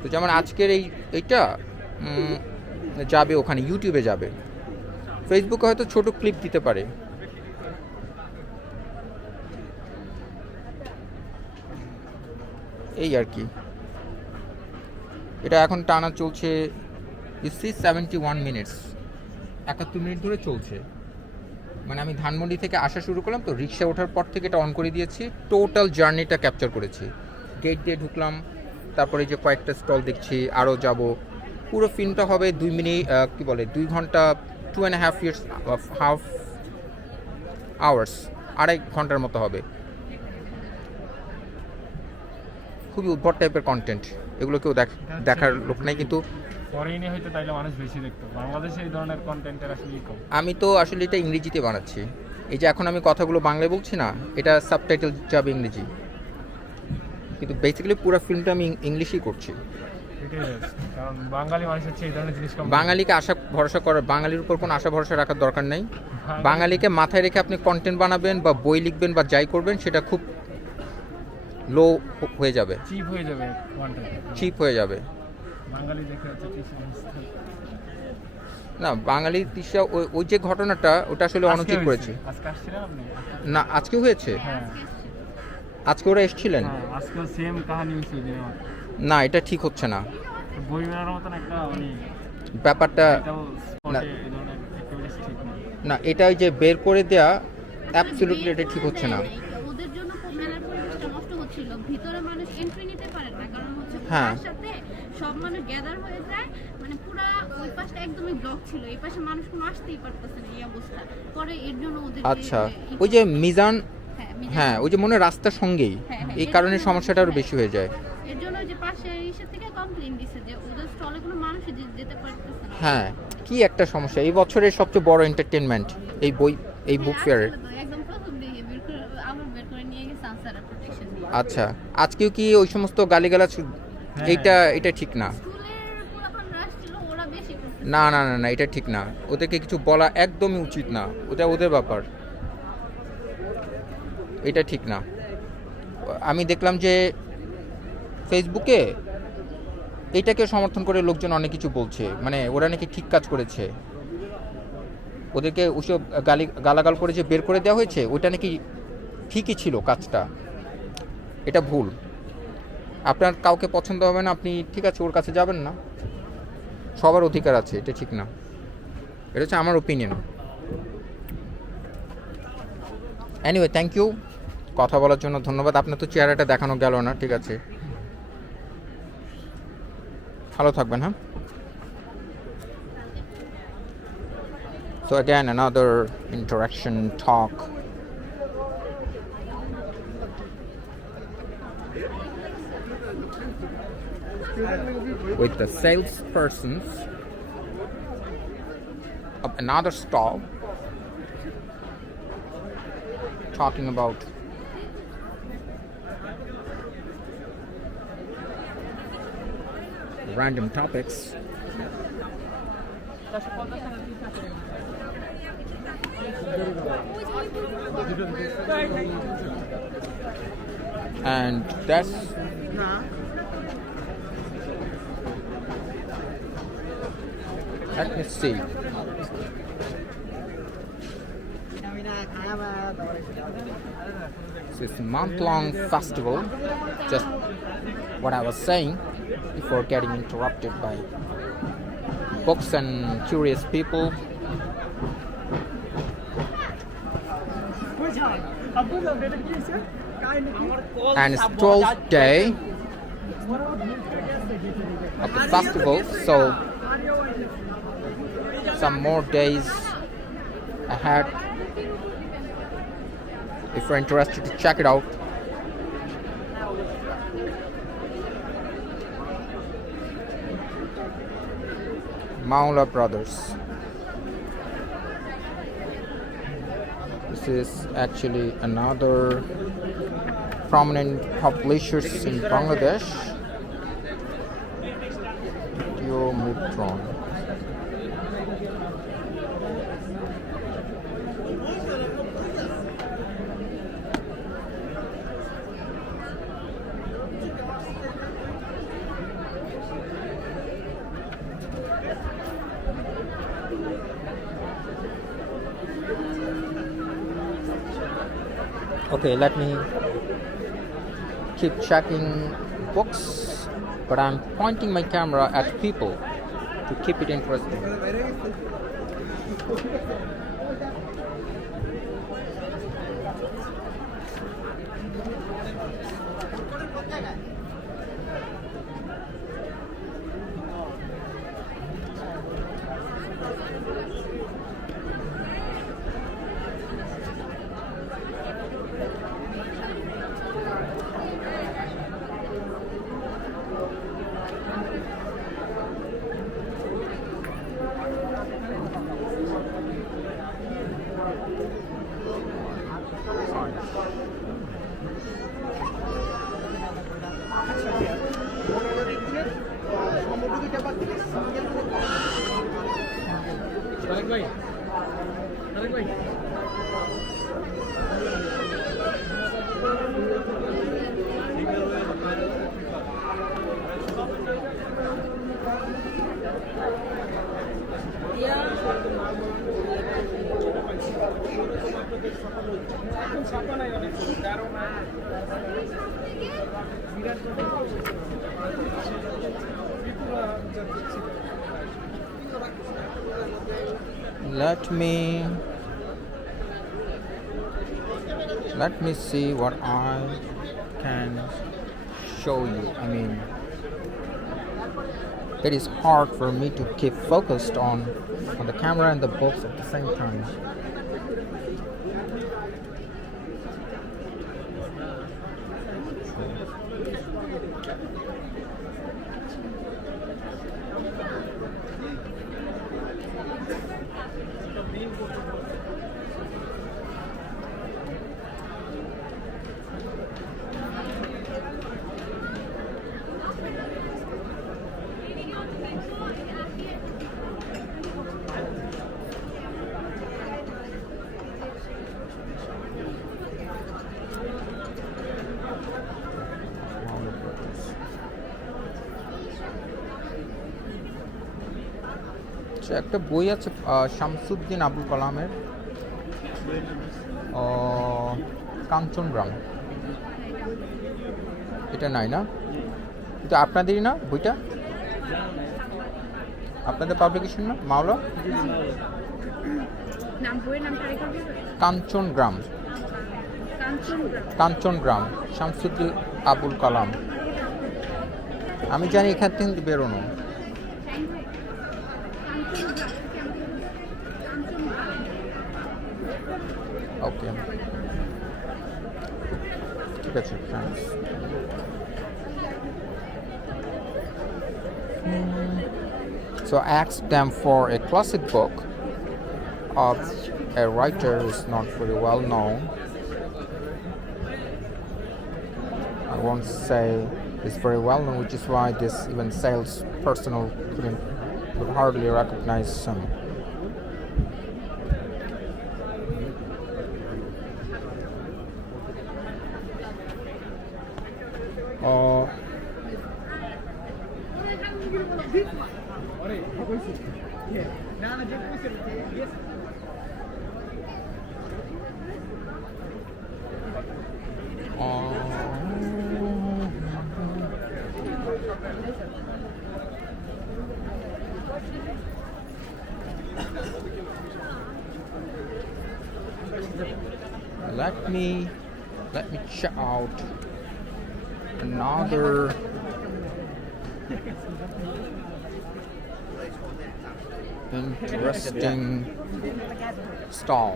তো যেমন আজকের এইটা যাবে ওখানে, ইউটিউবে যাবে, ফেসবুকে হয়তো ছোট ক্লিপ দিতে পারে। এই আর কি, এটা এখন টানা চলছে 71 মিনিটস, 71 মিনিট ধরে চলছে। মানে আমি ধানমন্ডি থেকে আসা শুরু করলাম, তো রিক্সা ওঠার পর থেকে এটা অন করে দিয়েছি, টোটাল জার্নিটা ক্যাপচার করেছি। গেট দিয়ে ঢুকলাম, তারপরে যে কয়েকটা স্টল দেখছি, আরও যাব, পুরো ফিল্মটা হবে 2 মিনিট, কী বলে 2 ঘন্টা, 2.5 ইয়ার্স, হাফ আওয়ার্স, 2.5 ঘন্টার মতো হবে। খুবই উদ্ভট টাইপের কন্টেন্ট, এগুলো কেউ দেখার লোক নাই, কিন্তু ফরেনে হয়তো তাইলে মানুষ বেশি দেখতো, বাংলাদেশে এই ধরনের কন্টেন্টের আসলে কম। আমি তো আসলে এটা ইংরেজিতে বানাচ্ছি, এই যে এখন আমি কথাগুলো বাংলায় বলছি না, এটা সাবটাইটেল যাবে ইংরেজি, কিন্তু বেসিক্যালি পুরো ফিল্মটা আমি ইংলিশেই করছি। কারণ বাঙালি মানুষ হচ্ছে এই ধরনের জিনিস কম। বাঙালিকে আশা ভরসা করার, বাঙালির উপর কোনো আশা ভরসা রাখার দরকার নেই। বাঙালিকে মাথায় রেখে আপনি কন্টেন্ট বানাবেন বা বই লিখবেন বা যাই করবেন, সেটা খুব লো হয়ে যাবে, চিপ হয়ে যাবে, চিপ হয়ে যাবে। বাঙালি দেখে হচ্ছে না, বাঙালি তৃষা ওই যে ঘটনাটা, ওটা আসলে অনুচিত করেছে। আজকে আসছিলেন আপনি? না, আজকেও হয়েছে, হ্যাঁ আজকে ওরা এসেছিলেন, আজকেও সেম কাহিনী হয়েছে। না, এটা ঠিক হচ্ছে না, বই মেলার মতন একটা ব্যাপারটা না, এটা ওই যে বের করে দেয়া, অ্যাবসলিউটলি এটা ঠিক হচ্ছে না। ওদের জন্য মেলার পরিবেশটা নষ্ট হচ্ছিল, ভিতরে মানুষ এন্ট্রি নিতে পারে না, কারণ হচ্ছে হ্যাঁ, তার সাথে সব মানুষ গ্যাদার হয়ে যায়, মানে পুরো ওই পাশটা একদমই ব্লক ছিল, এই পাশে মানুষ কোনো আসতেই পারতেছে না, এই অবস্থা। পরে এর জন্য ওদের আচ্ছা, ওই যে মিজান, হ্যাঁ, ওই যে মনে হয় রাস্তার সঙ্গেই, এই কারণে সমস্যাটা আরো বেশি হয়ে যায়। এর জন্য যে পাশে ইসে থেকে কমপ্লেইন দিছে যে ওদের স্টলে কোনো মানুষ যেতে পারতেছে না। হ্যাঁ, কি একটা সমস্যা, এই বছরের সবচেয়ে বড় এন্টারটেইনমেন্ট এই বুক ফেয়ারের। একদম প্রথম দিকে বের করে নিয়ে গেছে আনসারের প্রোটেকশন দিয়ে। আচ্ছা, আজকেও কি ওই সমস্ত গালিগালাজ, এটা ঠিক না। স্কুলের পুরাতন রাশ ছিল, ওরা বেশি করছে। না না না না, এটা ঠিক না, ওদেরকে কিছু বলা একদমই উচিত না, ওটা ওদের ব্যাপার, এটা ঠিক না। আমি দেখলাম যে ফেসবুকে এইটাকে সমর্থন করে লোকজন অনেক কিছু বলছে, মানে ওরা নাকি ঠিক কাজ করেছে, ওদেরকে ওসব গালাগাল করে যে বের করে দেওয়া হয়েছে, ওইটা নাকি ঠিকই ছিল কাজটা, এটা ভুল। আপনার কাউকে পছন্দ হবে না, আপনি ঠিক আছে ওর কাছে যাবেন না, সবার অধিকার আছে, এটা ঠিক না, এটা হচ্ছে আমার ওপিনিয়ন। এনিওয়ে, থ্যাংক ইউ, কথা বলার জন্য ধন্যবাদ। আপনার তো চেহারাটা দেখানো গেল না, ঠিক আছে, ভালো থাকবেন, হ্যাঁ। So again, another interaction talk with the salespersons of another stall, talking about random topics. And that's let me see. This is a month-long festival. Just what I was saying before getting interrupted by books and curious people. And it's 12th day of the festival, so some more days ahead. If you're interested to check it out. Maula Brothers. This is actually another prominent publishers in Bangladesh. Yo Mitron. Okay, let me keep checking books, but I'm pointing my camera at people to keep it interesting. Let me see what I can show you. I mean, it is hard for me to keep focused on the camera and the books at the same time. একটা বই আছে শামসুদ্দিন আবুল কালামের কাঞ্চনগ্রাম, এটা নাই না? এটা আপনাদেরই না বইটা? আপনাদের পাবলিকেশন না? মাওলা কাঞ্চনগ্রাম, কাঞ্চনগ্রাম শামসুদ্দিন আবুল কালাম। আমি জানি এখান থেকে বেরোনো। Okay. ঠিক আছে, thanks. So I asked them for a classic book of a writer who is not very well known. I won't say it's very well known, which is why this even sales personnel could hardly recognize him. let me check out another interesting stall.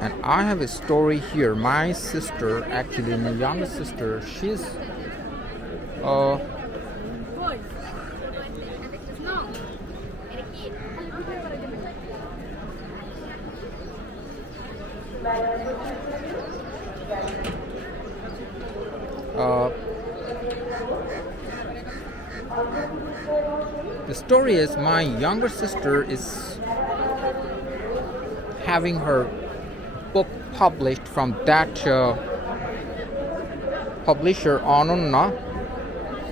And I have a story here. My sister, actually my younger sister, she's the story is my younger sister is having her book published from that publisher Anonna.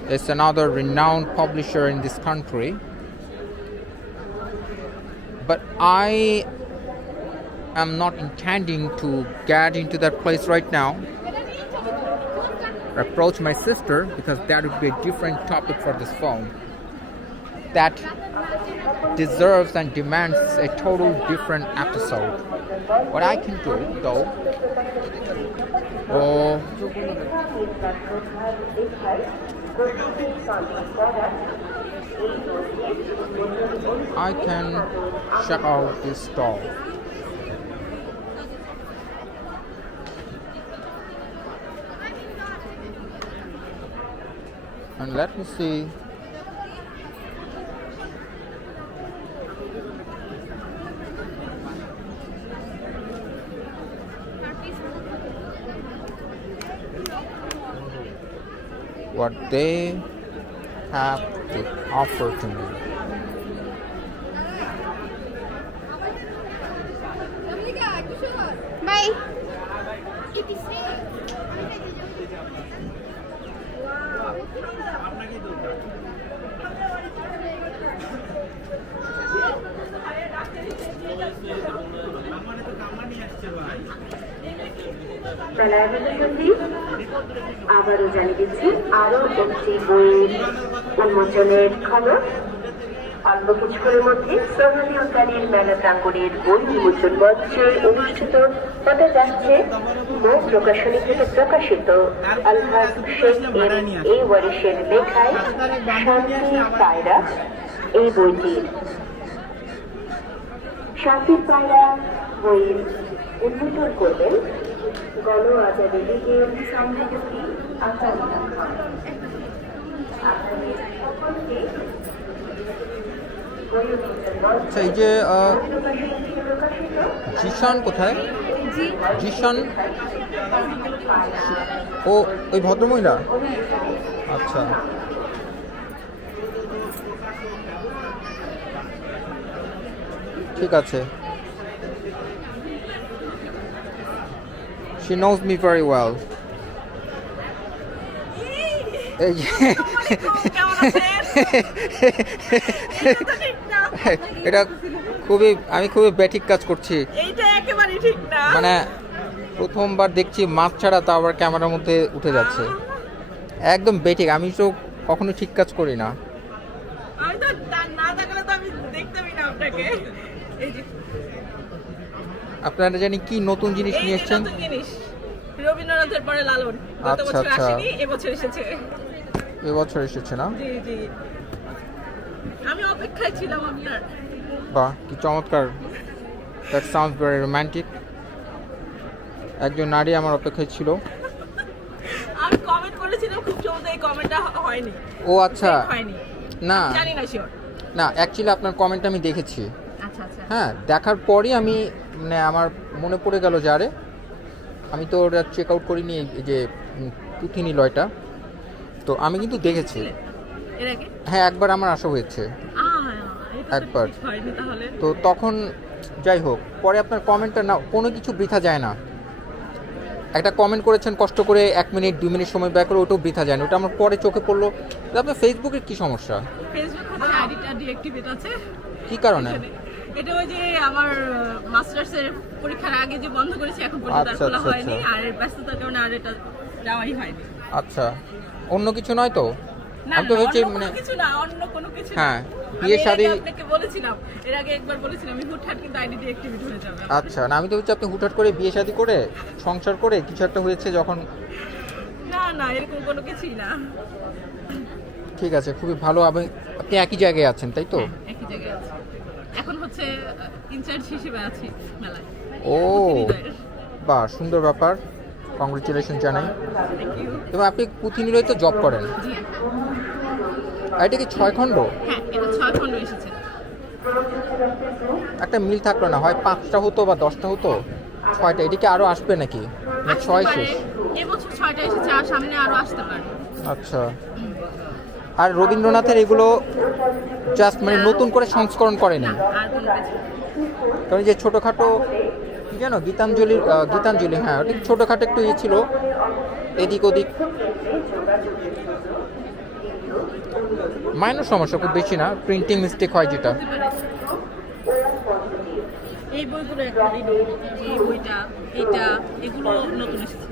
It's another renowned publisher in this country. But I am not intending to get into that place right now. Approach my sister because that would be a different topic for this phone. That deserves and demands a total different episode. What I can do though, I can check out this stall. And let me see. What they have to offer to me. Bye. আবারও জানিয়ে দিচ্ছি আরো একটি বইয়ের উন্মোচনের খবর। অল্প কিছুক্ষণের মধ্যে সোহানি উদ্যানের মেলা প্রাঙ্গণের বই উন্মোচন মঞ্চে অনুষ্ঠিত হতে যাচ্ছে মো প্রকাশনী থেকে প্রকাশিত আলহাজ শেখ এ ওয়ারিসের লেখায় শান্তির পায়রা এই বইটির। শান্তির পায়রা বইয়ের উন্মোচন করবেন গণ আজাদি লীগের সভাপতি আতাউল্লাহ খান। আচ্ছা, এই যে জিশান কোথায়? জিশান ও ওই ভদ্রমহিলা? আচ্ছা, ঠিক আছে। She knows me very well. এই যে এটা আমি খুবই ব্যাঠিক কাজ করছি। এইটা একেবারে ঠিক না। মানে প্রথমবার দেখছি মাছ ছাড়া, তা আবার ক্যামেরার মধ্যে উঠে যাচ্ছে। একদম বেঠিক। আমি তো কখনো ঠিক কাজ করি না। আমি তো না থাকলে তো আমি দেখতামই না আপনাকে। এই যে আপনারা জানি কি নতুন জিনিস নিয়ে এসেছেন? নতুন জিনিস রবীন্দ্রনাথের পরে লালন গত বছর আসেনি, এবছর এসেছে। এবছর এসেছে না? জি জি, আমি অপেক্ষায় ছিলাম আপনার। বাহ, কি চমৎকার। That sounds very romantic. একজন নারী আমার অপেক্ষায় ছিল। আমি কমেন্ট করেছিলাম খুব চমৎকার, এই কমেন্টটা হয়নি। ও আচ্ছা, হয়নি না জানি না শিওর। না, অ্যাকচুয়ালি আপনার কমেন্ট আমি দেখেছি। আচ্ছা আচ্ছা, হ্যাঁ, দেখার পরই আমি মানে আমার মনে পড়ে গেল যে আরে আমি তো ওটা চেক আউট করিনি, এই যে পুঁথিনি লয়টা। তো আমি কিন্তু দেখেছি। এর আগে হ্যাঁ, একবার আমার আসা হয়েছে, একবার। তাহলে তো তখন যাই হোক, পরে আপনার কমেন্টটা না, কোনো কিছু বৃথা যায় না। একটা কমেন্ট করেছেন কষ্ট করে 1 মিনিট 2 মিনিট সময় ব্যয় করে, ওটাও বৃথা যায় না। ওটা আমার পরে চোখে পড়লো। আপনার ফেসবুকের কি সমস্যা? ফেসবুক হচ্ছে আইডিটা ডিঅ্যাক্টিভেট আছে। কি কারণে? এটা ওই যে আমার মাস্টার্সের পরীক্ষার আগে যে বন্ধ করেছি এখন পর্যন্ত আর আচ্ছা, খোলা আচ্ছা, হয়নি, আচ্ছা। আর ব্যস্ততার কারণে আর এটা যাওয়াই হয়নি। আচ্ছা, অন্য কিছু নয় তো? না আমি তো না, ভেবেছি অন্য মানে কোনো কিছু না, অন্য কোনো কিছু না। হ্যাঁ, আমি বিয়ে এর শাদী। আগে আপনাকে বলেছিলাম, এর আগে একবার বলেছিলাম আমি হুটহাট কিন্তু আইডি ডিঅ্যাক্টিভেট হয়ে যাবে। আচ্ছা, না আমি তো ভেবেছি আপনি হুটহাট করে বিয়ে শাদী করে সংসার করে কিছু একটা হয়েছে যখন। না না, এরকম কোনো কিছুই না। ঠিক আছে, খুবই ভালো। আপনি একই জায়গায় আছেন তাই তো? একই জায়গায় আছি। এখন হচ্ছে ইনচার্জ হিসেবে আছি মেলায়। ও পুঁথিনিলয়ের। বাহ, সুন্দর ব্যাপার, কংগ্রেচুলেশন জানাই। Thank you. এবং আপনি পুঁথিনিলয়ে তো জব করেন। জি। আর এটা কি 6 খণ্ড? হ্যাঁ, এটা 6 খণ্ড এসেছে। একটা মিল থাকলো না, হয় 5টা হতো বা 10টা হতো, 6টা। এদিকে আরো আসবে নাকি? না, আসতে 6 পারে। শেষ? এবছর 6টা এসেছে, আর সামনে আরো আসতে পারে। আচ্ছা। আর রবীন্দ্রনাথের এগুলো জাস্ট মানে নতুন করে সংস্করণ করেনি? আর কোনো কিছু না। কারণ এই যে ছোটোখাটো কি জানো, গীতাঞ্জলি, হ্যাঁ ওটা ছোটোখাটো একটু ইয়ে ছিল, এদিক ওদিক মাইনর সমস্যা, খুব বেশি না, প্রিন্টিং মিস্টেক হয় যেটা। এই বইগুলো একবারই নতুন। এই বইটা, এটা, এগুলো নতুন এসেছে।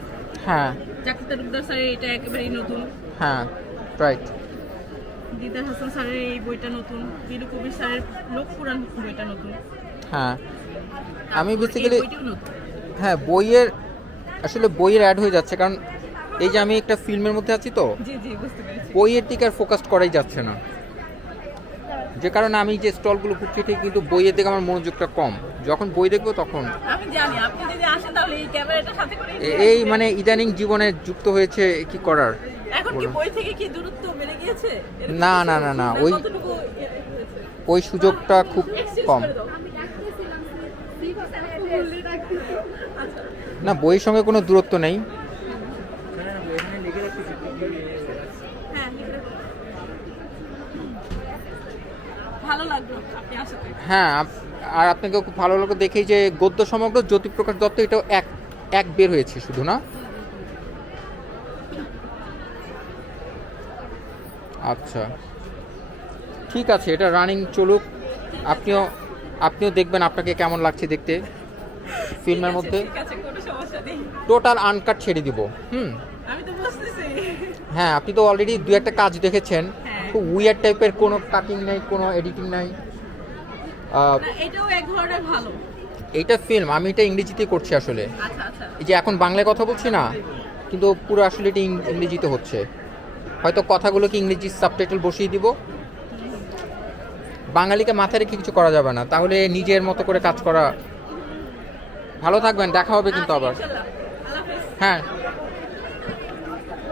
হ্যাঁ জাকির তালুকদার স্যারের এটা একেবারেই নতুন। হ্যাঁ, রাইট। দিদার হাসান স্যারের এই বইটা নতুন। বিলু কবির স্যারের লোক পুরাণ বইটা নতুন। হ্যাঁ, আমি তারপর বেসিক্যালি এই বইটাও নতুন। হ্যাঁ বইয়ের অ্যাড হয়ে যাচ্ছে, কারণ এই যে আমি একটা ফিল্মের মধ্যে আছি তো, জি জি, বুঝতে পেরেছি। বইয়ের দিকে আর ফোকাস করাই যাচ্ছে না, যে কারণে আমি যে স্টলগুলো ঘুরছি ঠিক, কিন্তু বইয়ের দিকে আমার মনোযোগটা কম। যখন বই দেখবো তখন আমি জানি আপনি যদি আসেন তাহলে এই ক্যামেরাটা সাথে করে এই মানে ইদানিং জীবনে যুক্ত হয়েছে, কি করার। এখন কি বই থেকে কি দূরত্ব বেড়ে গিয়েছে? এরকম না, কিছু? না, না, না, ওই- কতটুকু হয়েছে? ওই সুযোগটা খুব Excuse কম। করে দাও। না, বইয়ের সঙ্গে কোনো দূরত্ব নেই। হ্যাঁ, লিখে রাখো। ভালো লাগলো আপনি আসাতে। হ্যাঁ, আর আপনাকে খুব ভালো লাগলো দেখেই যে গদ্য সমগ্র জ্যোতিপ্রকাশ দত্ত, এটাও এক বের হয়েছে শুধু না? আচ্ছা, ঠিক আছে, এটা রানিং চলুক। আপনিও দেখবেন আপনাকে কেমন লাগছে দেখতে ফিল্মের মধ্যে। ঠিক আছে, কোনো সমস্যা নেই। টোটাল আনকাট ছেড়ে দিব। আমি তো বুঝতেছি। হ্যাঁ, আপনি তো অলরেডি 2-1টা কাজ দেখেছেন, হ্যাঁ। খুব উইয়ার টাইপের, কোনো কাটিং নেই, কোনো এডিটিং নাই। না, এটাও এক ধরনের ভালো। এইটা ফিল্ম, আমি এটা ইংরেজিতে করছি আসলে। আচ্ছা আচ্ছা। এই যে এখন বাংলায় কথা বলছি না, কিন্তু পুরো আসলে এটা ইংরেজিতে হচ্ছে। হয়তো কথাগুলোকে ইংরেজি সাবটাইটেল বসিয়ে দিব। বাঙালিকে মাথায় রেখে কিছু করা যাবে না, তাহলে নিজের মতো করে কাজ করা। ভালো থাকবেন, দেখা হবে কিন্তু আবার। ইনশাআল্লাহ। আল্লাহ হাফেজ। হ্যাঁ,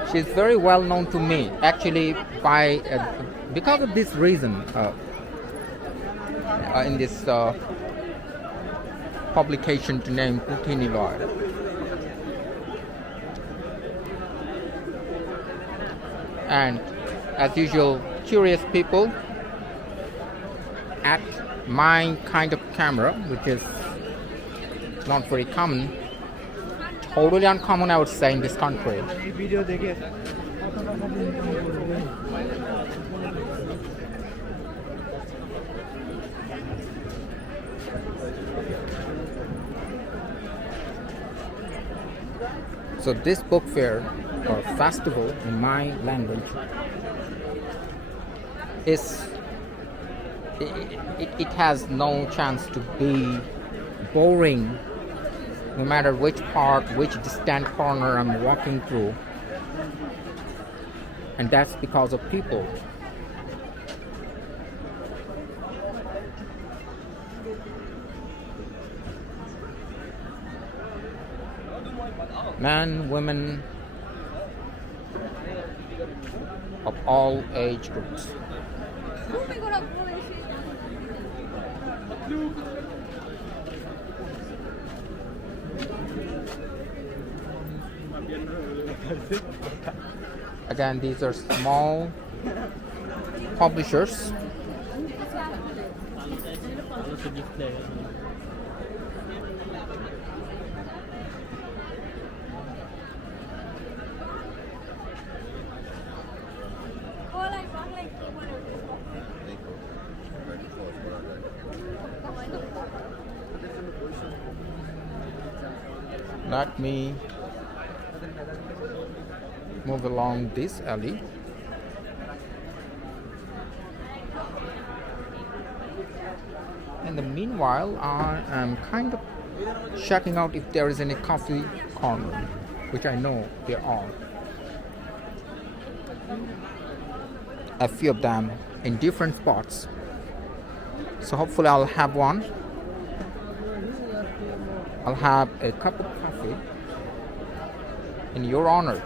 she is very well known to me actually by because of this reason in this publication to name Puthiniloy. And as usual, curious people at my kind of camera, which is not very common, totally uncommon I would say in this country. So this book fair or festival in my language is it has no chance to be boring, no matter which part, which distant corner I'm walking through, and that's because of people. Men, women of all age groups. Again, these are small publishers. Let me move along this alley. In the meanwhile, I am kind of checking out if there is any coffee corner, which I know there are. A few of them in different spots. So hopefully I'll have one. I'll have a cup of coffee in your honor.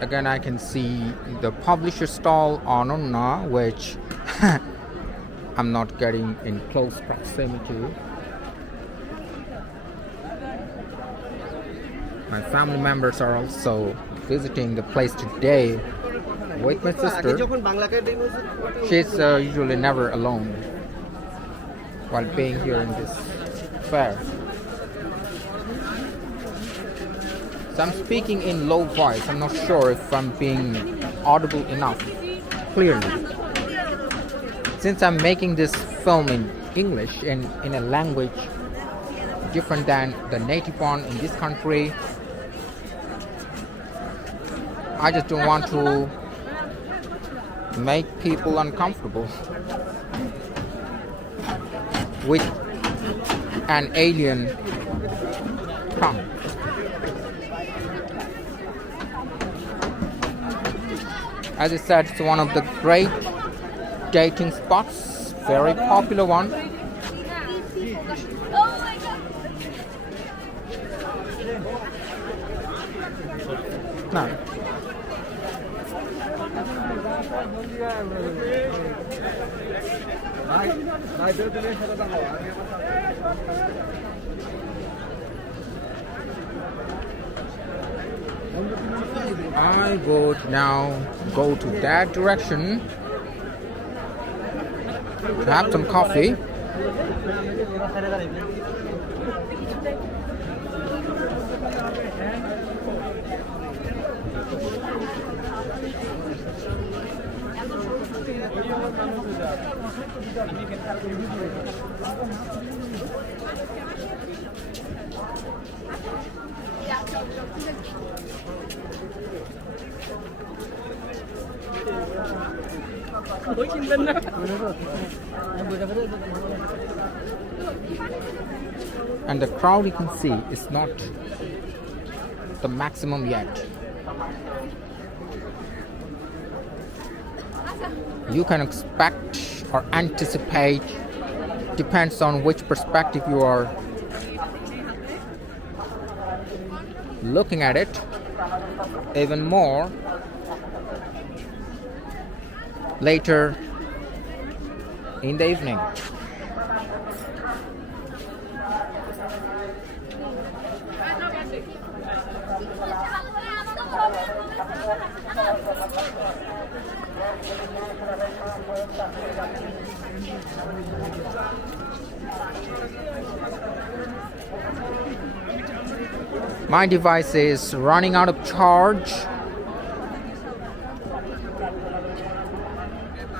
Again, I can see the publisher stall on Onna, which I'm not getting in close proximity. My family members are also visiting the place today with my sister. She's usually never alone while being here in this fair. So I'm speaking in low voice. I'm not sure if I'm being audible enough clearly. Since I'm making this film in English and in a language different than the native one in this country, I just don't want to make people uncomfortable with an alien tongue. As I said, it's one of the great dating spots, very popular one. No. I would now go to that direction to have some coffee. And the crowd you can see is not the maximum yet. You can expect or anticipate, depends on which perspective you are looking at it, even more later in the evening. My device is running out of charge.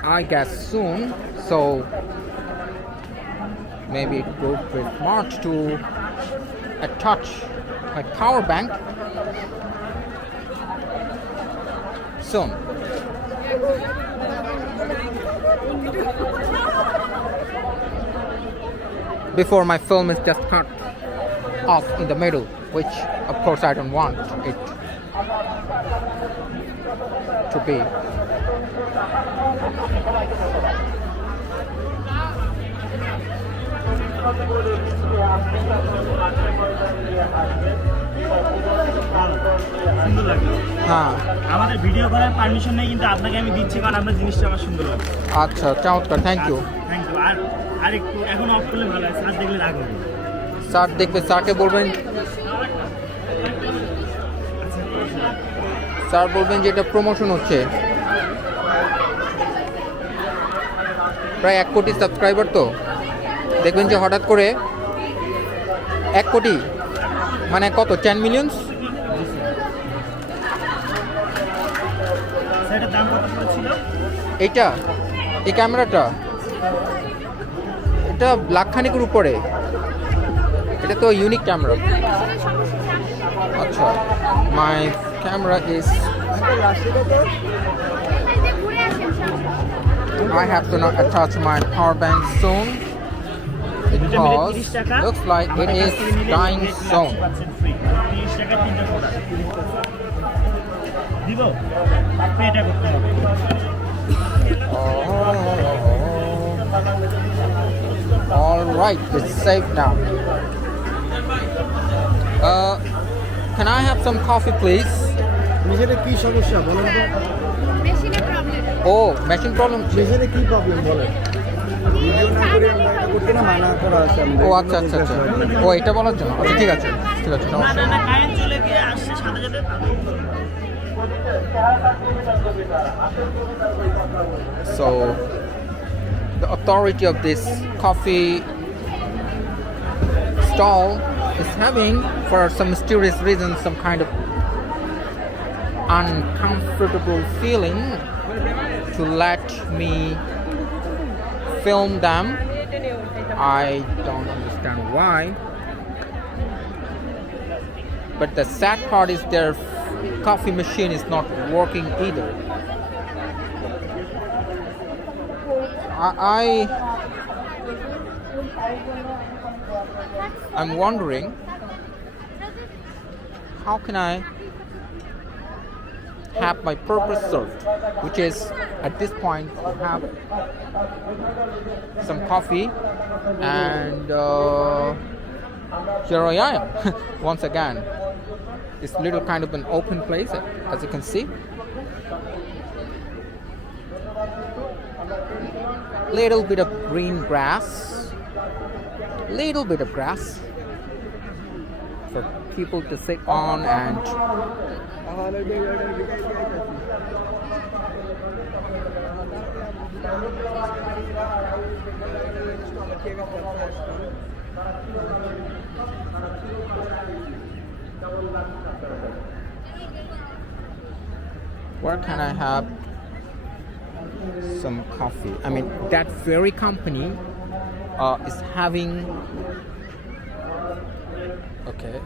I guess soon, so maybe it would be smart to attach my power bank soon. Before my film is just cut off in the middle, which of course I don't want it to be. সুন্দর লাগলো। হ্যাঁ আমাদের ভিডিও করার পারমিশন নেই, কিন্তু আপনাকে আমি দিচ্ছি কারণ আপনার জিনিসটা আমার সুন্দর লাগে। আচ্ছা চমৎকার, থ্যাংক ইউ। Thank you. আর একটু এখন অফ করলে ভালো হয়, স্যার দেখলে রাগ হবে। স্যার দেখবে, স্যারকে বলবেন, স্যার বলবেন যে এটা প্রমোশন হচ্ছে। প্রায় 1 কোটি সাবস্ক্রাইবার, তো দেখবেন যে হঠাৎ করে 1 কোটি মানে কত, 10 মিলিয়নস। স্যার এটার দাম কত ছিল? এইটা, এই ক্যামেরাটা, এটা লাখখানিকের উপরে। এটা তো ইউনিক ক্যামেরা। আচ্ছা, my camera is, I have to not attach my power bank soon because looks like it is dying soon. 30 টাকা 3টা প্রোডাক্ট দিব, আপনি এটা করতে হবে। All right, it's safe now. Can I have some coffee, please? মেশিনে কি সমস্যা বলেন তো? মেশিনের প্রবলেম। Oh, machine problem. মেশিনে কি প্রবলেম বলেন? ভিডিও না করে আমরা এটা করতে না মানা করা আছে আমাদের। ও আচ্ছা আচ্ছা আচ্ছা, ও এটা বলার জন্য। আচ্ছা ঠিক আছে, ঠিক আছে, না নমস্কার। না, কারেন্ট চলে গিয়ে আসছে সাথে সাথে। So, the authority of this coffee stall is having, for some mysterious reason, some kind of uncomfortable feeling to let me film them. I don't understand why. But the sad part is their coffee machine is not working either. I'm wondering, how can I have my purpose served, which is at this point to have some coffee, and here I am once again. It's little kind of an open place, as you can see. Little bit of green grass, little bit of grass for people to sit on and where can I have some coffee? I mean, that very company is having, okay,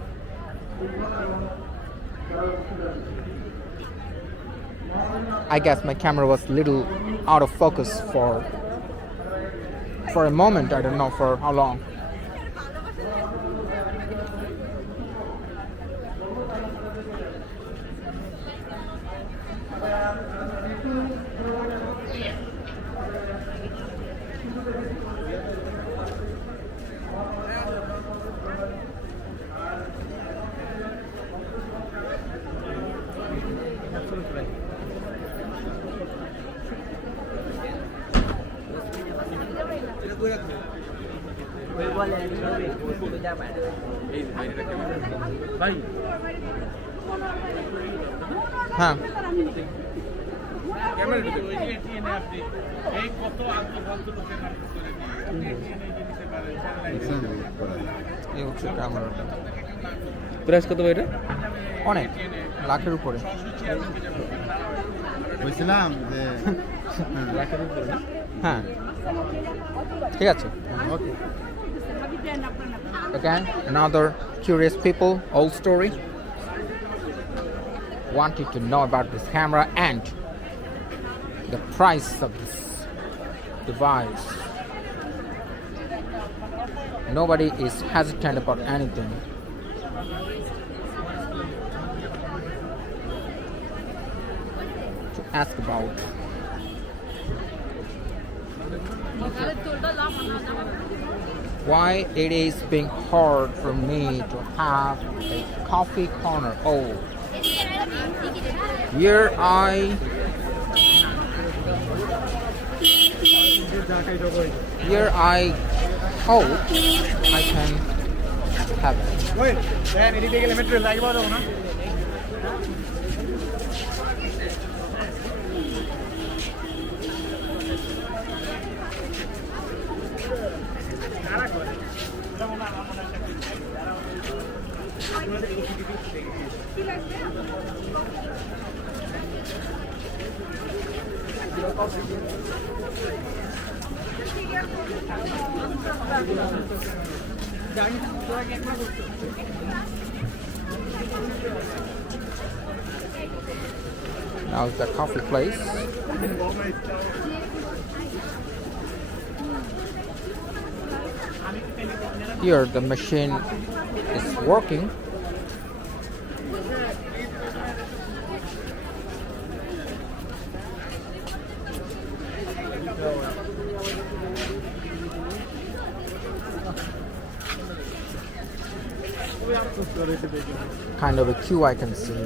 I guess my camera was a little out of focus for a moment. I don't know for how long. হ্যাঁ, এই হচ্ছে ক্যামেরাটা। প্রাইস কত ভাই এটা? অনেক, লাখের উপরে। বলছিলাম যে হ্যাঁ, ঠিক আছে। ওকে। Again, another curious people, old story. Wanted to know about this camera and the price of this device. Nobody is hesitant about anything. To ask about Why it is being hard for me to have a coffee corner. Oh, here I hope I can have it. Now it's the coffee place. Here the machine is working. Kind of a queue I can see.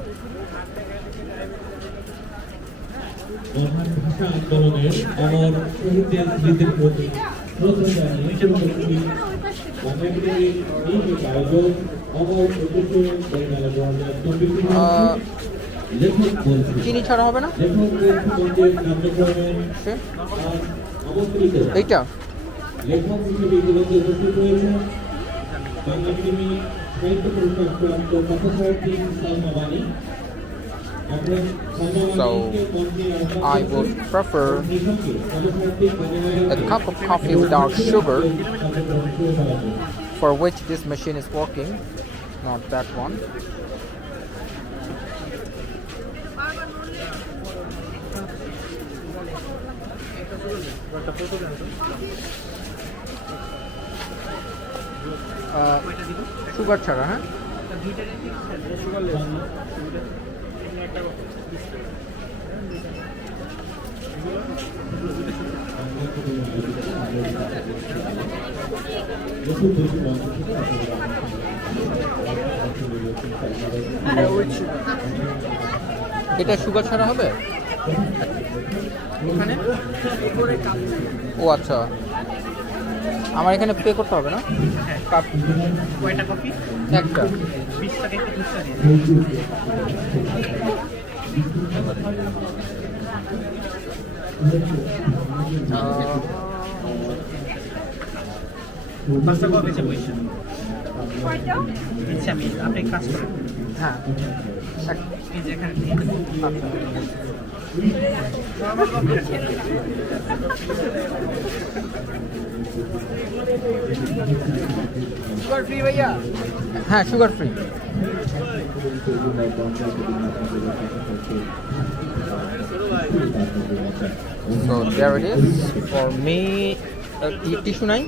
ভাষা আন্দোলনের অমর শহীদদের স্মৃতির প্রতি শ্রদ্ধা জানিয়ে শুরু বাংলাদেশের এই আয়োজন অমর একুশে বইমেলা 2024 লেখক বলছি চিনি ছাড়া হবে না লেখকদের কার্যক্রমের আমন্ত্রিত এইটা লেখক হিসেবে ইতিমধ্যে উপস্থিত হয়েছেন বাংলা একাডেমি সাহিত্য পুরস্কার প্রাপ্ত কথাসাহিত্যিক সালমা বানী। So I would prefer a cup of coffee without sugar, for which this machine is working, not that one. Sugar chara, huh? এটা সুগার ছাড়া হবে ওখানে ও আচ্ছা আমার এখানে পে করতে হবে না কাপ কয়টা কপি একটা 20 টাকা একটু খুচরা দিয়ে পাঁচটা কপি আছে পয়সা কয়টা? আচ্ছা আমি আপনি কাজ করেন হ্যাঁ এই যে এখানে সুগার ফ্রি ভাইয়া হ্যাঁ sugar free So there it is for me. Tissue নাই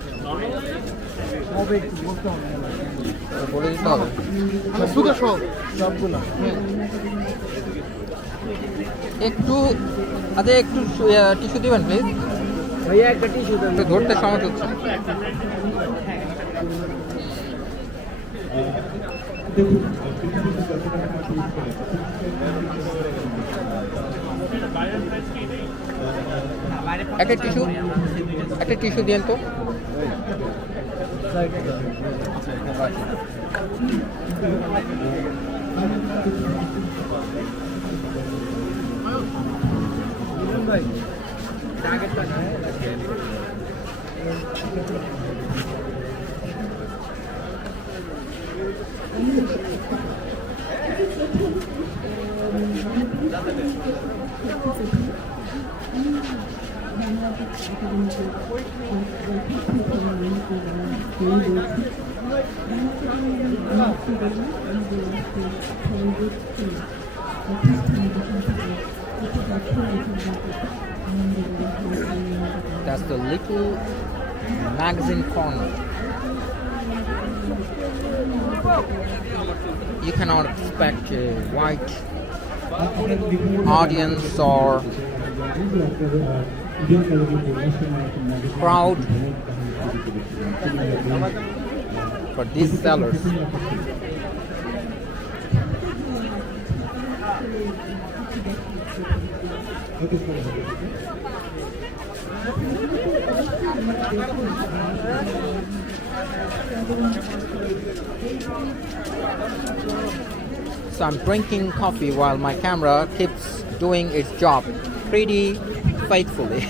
বলে দিতে হবে সুগার সব সবগুলো একটু আচ্ছা একটু টিস্যু দিবেন প্লিজ ভাইয়া একটা টিস্যু দেন ধরতে সমস্যা হচ্ছে একটা টিস্যু দিয়েন তো That's the little magazine corner. You cannot expect a white audience or crowd for these sellers. So I'm drinking coffee while my camera keeps doing its job pretty faithfully.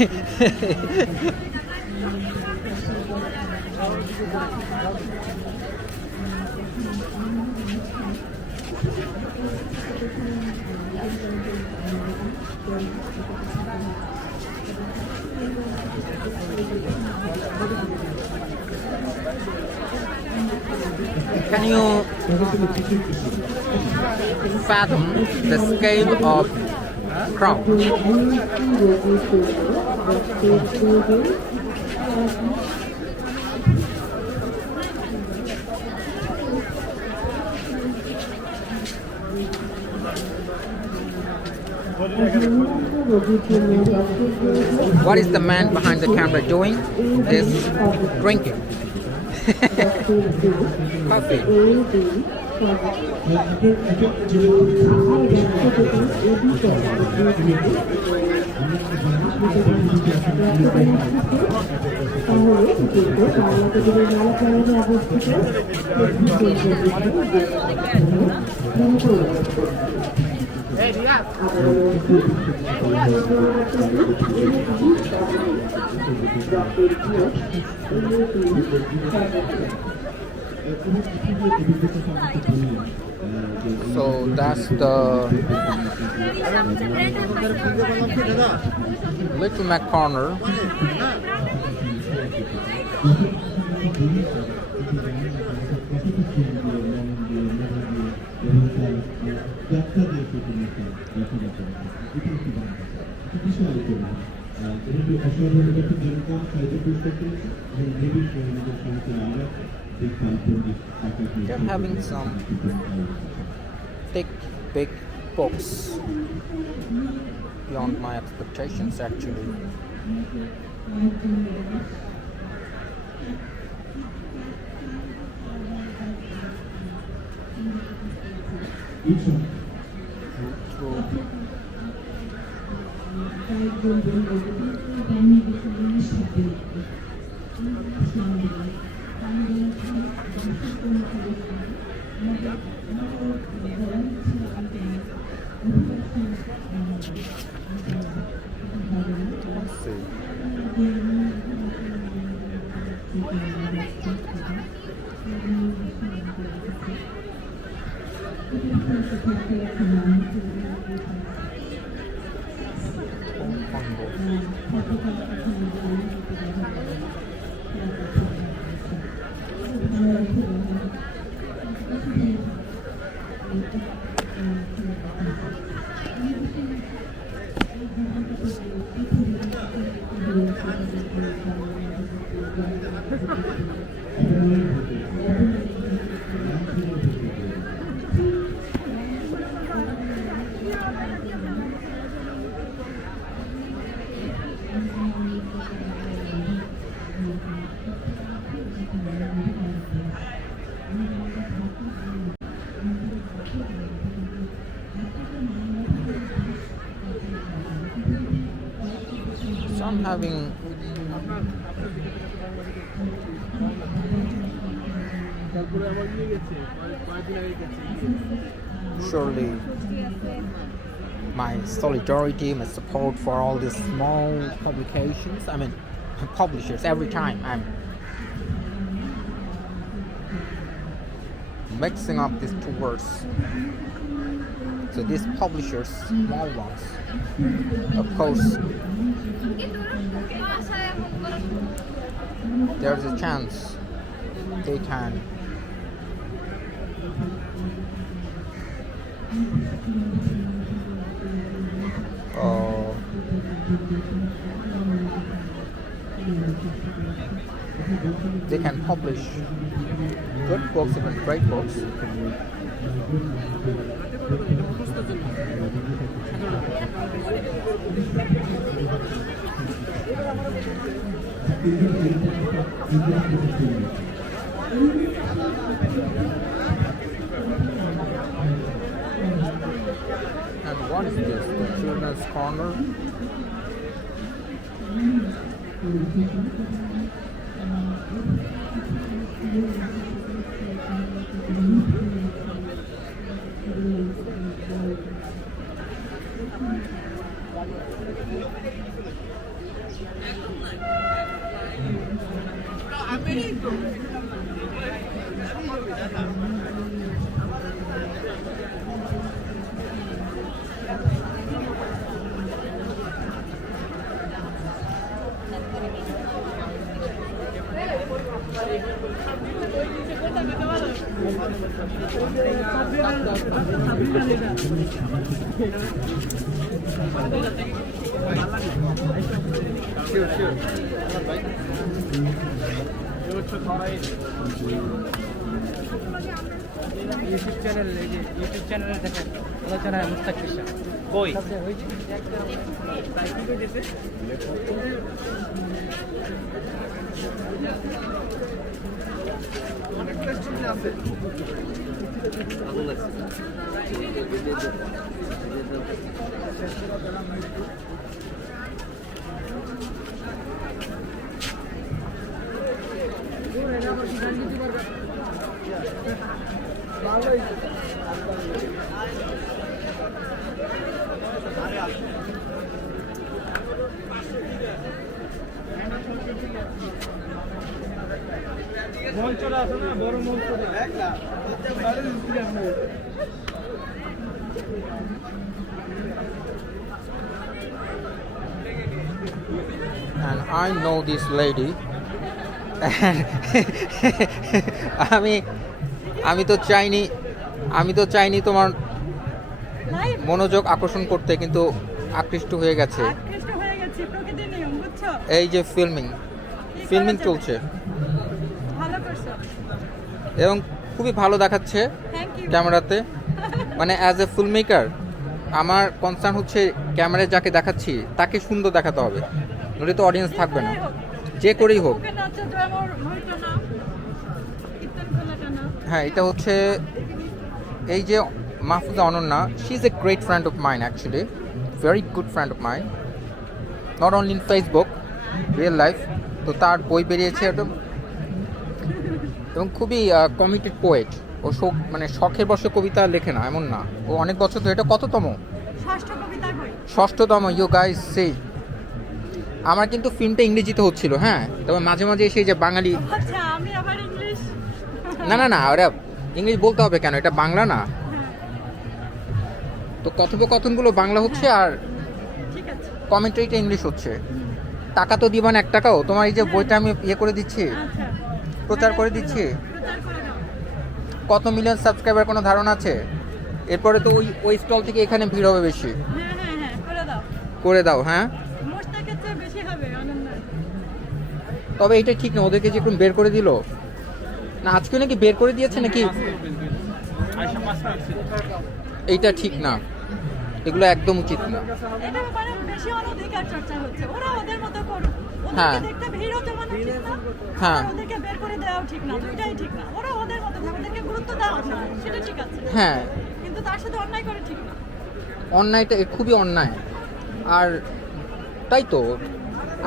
Can you fathom the scale of crowd? What is the man behind the camera doing? He's drinking coffee. So that's the Little Mac corner. They're having some thick, big books beyond my expectations, actually. Let's see. So I'm having surely my solidarity, my support for all these small publications, I mean publishers. Every time I'm mixing up these two words. So these publishers, small ones, of course, there's a chance they can publish good books, even great books. And what is this? The children's corner? YouTube চ্যানেলে দেখেন আলোচনা মুস্তাক কৃষ্ণ কই মঞ্চটা আছে না বড় মঞ্চটা And I know this lady. আমি তো চাইনি তোমার মনোযোগ আকর্ষণ করতে, কিন্তু আকৃষ্ট হয়ে গেছে। এই যে ফিল্মিং চলছে এবং খুবই ভালো দেখাচ্ছে ক্যামেরাতে। মানে অ্যাজ এ ফিল্ম মেকার আমার কনসার্ন হচ্ছে ক্যামেরায় যাকে দেখাচ্ছি তাকে সুন্দর দেখাতে হবে, নইলে তো অডিয়েন্স থাকবে না, যে করেই হোক। হ্যাঁ, এটা হচ্ছে এই যে মাহফুজা Ananya, she is a great friend of mine, actually very good friend of mine, not only in Facebook, real life. তো তার বই বেরিয়েছে এবং খুবই কমিটেড পোয়েট। ও মানে শখের বশে কবিতা লেখে না, এমন না। ও অনেক বছর ধরে, এটা কততম? ষষ্ঠতম। ইউ গাইস সে আমার কিন্তু ফিল্মটা ইংরেজিতে হচ্ছিল, হ্যাঁ, তবে মাঝে মাঝে এসে যে বাঙালি, না ওরা ইংলিশ বলতে হবে কেন, এটা বাংলা না? তো কথোপকথনগুলো বাংলা হচ্ছে আর কমেন্টারিটা ইংলিশ হচ্ছে। টাকা তো দিবা না, 1 টাকাও? তোমার এই যে বইটা আমি করে দিচ্ছি, প্রচার করে দিচ্ছি, কত মিলিয়ন সাবস্ক্রাইবার কোনো ধারণা আছে? এরপরে তো ওই স্টল থেকে এখানে ভিড় হবে বেশি। করে দাও, হ্যাঁ। তবে এটা ঠিক না, ওদেরকে যে কোন বের করে দিল না, আজকে নাকি বের করে দিয়েছে নাকি, এইটা ঠিক না, এগুলো একদম উচিত না। হ্যাঁ হ্যাঁ হ্যাঁ, অন্যায়টা খুবই অন্যায়। আর তাই তো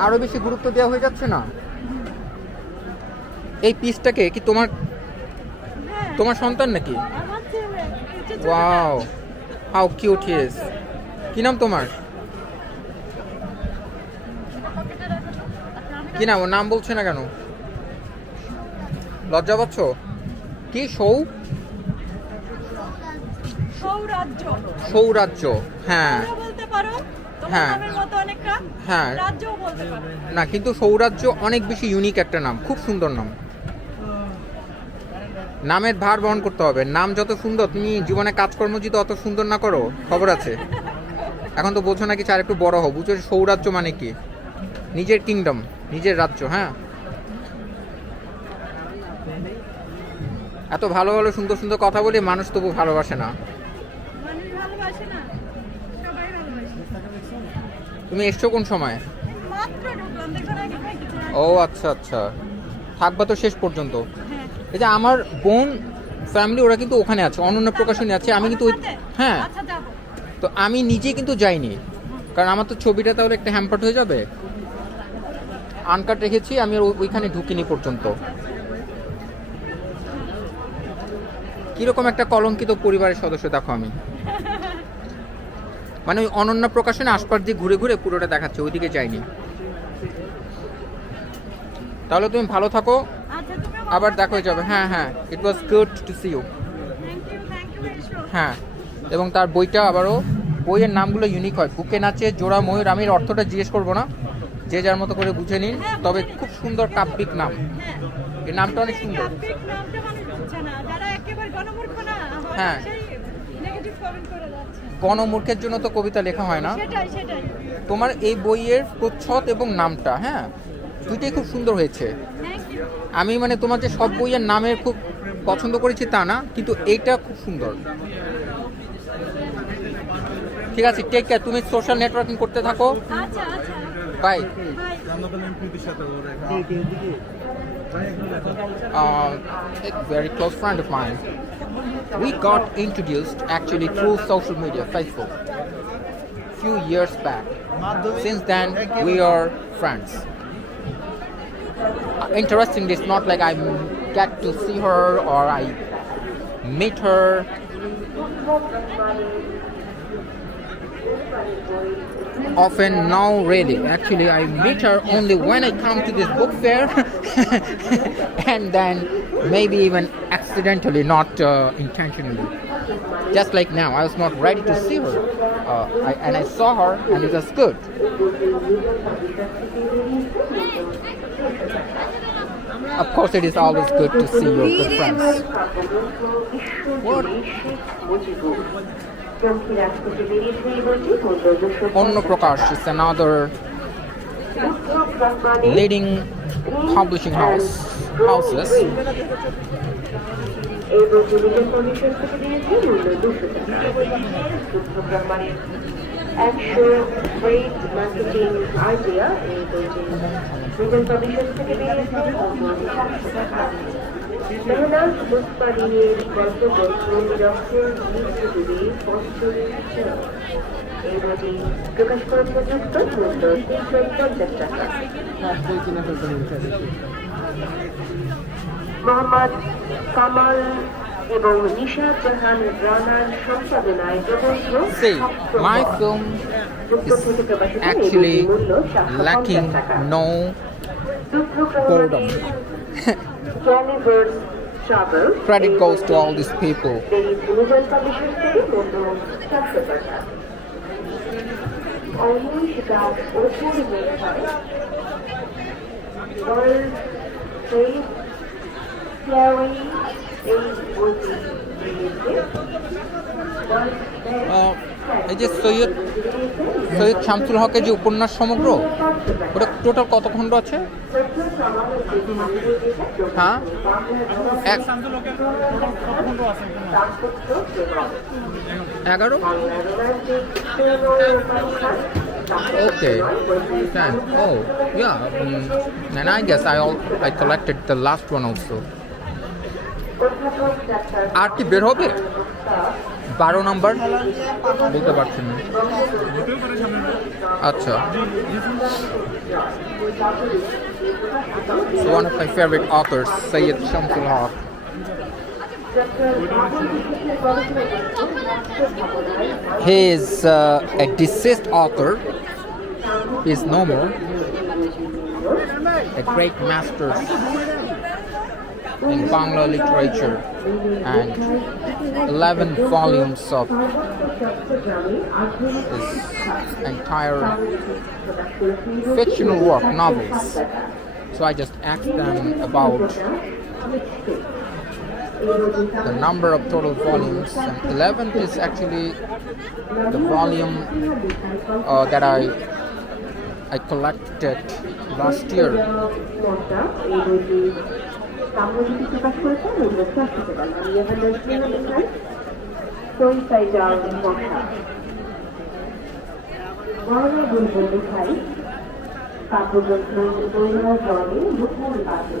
আরো বেশি গুরুত্ব দেওয়া হয়ে যাচ্ছে না। এই পিসটাকে কি তোমার সন্তান নাকি? Wow, how cute he is. কি নাম তোমার? কি নাম? ও নাম বলছে না কেন? লজ্জা পাচ্ছ? কি? সৌরাজ্য। হ্যাঁ হ্যাঁ হ্যাঁ, না কিন্তু সৌরাজ্য অনেক বেশি ইউনিক একটা নাম, খুব সুন্দর নাম। নামের ভার বহন করতে হবে। নাম যত সুন্দর, তুমি জীবনে কাজকর্ম যদি অত সুন্দর না করো, খবর আছে। এখন তো বোঝো না কিছু, আর একটু বড় হও, বুঝো সৌরাজ্য মানে কি? নিজের কিংডম, নিজের রাজ্য। হ্যাঁ, এত ভালো ভালো সুন্দর সুন্দর কথা বলি, মানুষ তবু ভালোবাসে না। তুমি এসছো কোন সময়? ও ও আচ্ছা আচ্ছা, থাকবা তো শেষ পর্যন্ত। হ্যাঁ। এই যে আমার বোন ফ্যামিলি ওরা কিন্তু ওখানে আছে, অনন্য প্রকাশনী আছে, আমি কিন্তু হ্যাঁ, আচ্ছা যাবো। তো আমি নিজে কিন্তু যাইনি, কারণ আমার তো ছবিটা তাহলে একটা হ্যাম্পার্ট হয়ে যাবে। আনকাট রেখেছি আমি, আর ওইখানে ঢুকিনি পর্যন্ত। কিরকম একটা কলঙ্কিত পরিবারের সদস্য দেখো আমি, মানে ওই অনন্য প্রকাশনে আশপাশ দিয়ে ঘুরে ঘুরে পুরোটা দেখাচ্ছে, ওইদিকে যাইনি। তাহলে তুমি ভালো থাকো, আচ্ছা তুমি আবার দেখা হয়ে যাবে। হ্যাঁ হ্যাঁ, it was good to see you. Thank you very much. হ্যাঁ, এবং তার বইটা আবারও, বইয়ের নামগুলো ইউনিক হয়। বুকে নাচে জোড়া ময়ূর, আমি এর অর্থটা জিজ্ঞেস করবো না, যে যার মতো করে বুঝে নিন, তবে খুব সুন্দর কাব্যিক নাম, হ্যাঁ, এই নামটা অনেক সুন্দর। কাব্যিক নামটা মানুষ বুঝছে না, যারা একেবারে গণমূর্খ না, হ্যাঁ। সেই নেগেটিভ কমেন্ট করে যাচ্ছে। গণমূর্খের জন্য তো কবিতা লেখা হয় না। সেটাই সেটাই। তোমার এই বইয়ের প্রচ্ছদ এবং নামটা, হ্যাঁ, দুইটাই খুব সুন্দর হয়েছে। Thank you. আমি মানে তোমার যে সব বইয়ের নামের খুব পছন্দ করেছি তা না, কিন্তু এইটা খুব সুন্দর। ঠিক আছে, টেক কেয়ার, তুমি সোশ্যাল নেটওয়ার্কিং করতে থাকো, আচ্ছা আচ্ছা bye. Bye. A very close friend of mine. We got introduced actually through social media, Facebook, few years back. Since then, we are friends. Interestingly, it's not like I get to see her or I meet her. Often, now really, actually I meet her only when I come to this book fair and then maybe even accidentally, not intentionally. Just like now, I was not ready to see her, and I saw her and it was good. Of course, it is always good to see your good friends. What? Onno Prakash is another leading publishing houses. Mehnaz মুস্তারিনের গল্পগ্রন্থ যখন মৃত্যুদূরে পশ্চিমে এই বইটি প্রকাশ করেছে যুক্ত মূল্য 350 টাকা। মোহাম্মদ কামাল এবং নিশাদ জাহান রানার সম্পাদনায় প্রবন্ধ। See, my film is actually lacking no boredom. Credit goes to all these people. এই যে সৈয়দ শামসুল হকের যে উপন্যাস সমগ্র, ওটা টোটাল কত খণ্ড আছে? হ্যাঁ, 11? Okay, 10. Oh, yeah. And I guess I collected the last one also. আর কি বের হবে? 12 নম্বর বলতে পারছি না। আচ্ছা, so one of my favorite authors, Sayyid Shamsul Haq. He is a deceased author. He is no more. A great master in Bangla literature, and 11 volumes of his entire fictional work, novels. So I just asked them about the number of total volumes, and 11 is actually the volume that I collected last year. কাব্যগ্রন্থ বইয়া জলে মুকুল পাতে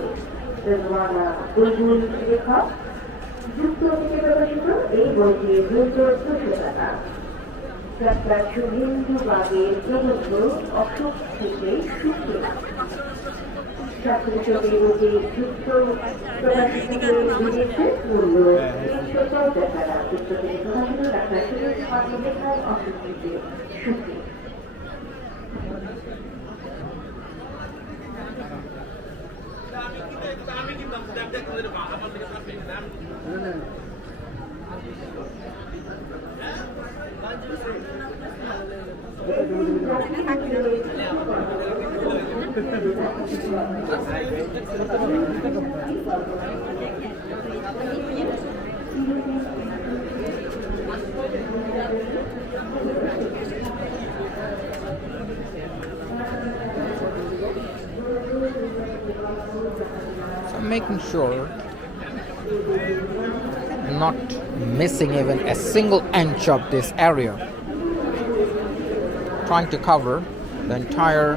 রেজওয়ানা বুলবুল লেখক যুক্ত থেকে প্রকাশিত এই বইটির মূল্য 200 টাকা। যাত্রা শুভেন্দু বাগের প্রবন্ধ অশোক থেকে সুস্থ ছাত্রছাত্রী বইটি যুক্ত প্রকাশিত দিয়েছে মূল্য 350 টাকা। যুক্ত থেকে প্রকাশিত যাত্রা শুভেন্দু লেখায় অশোক থেকে সুস্থ। So I'm making sure not missing even a single inch of this area, trying to cover the entire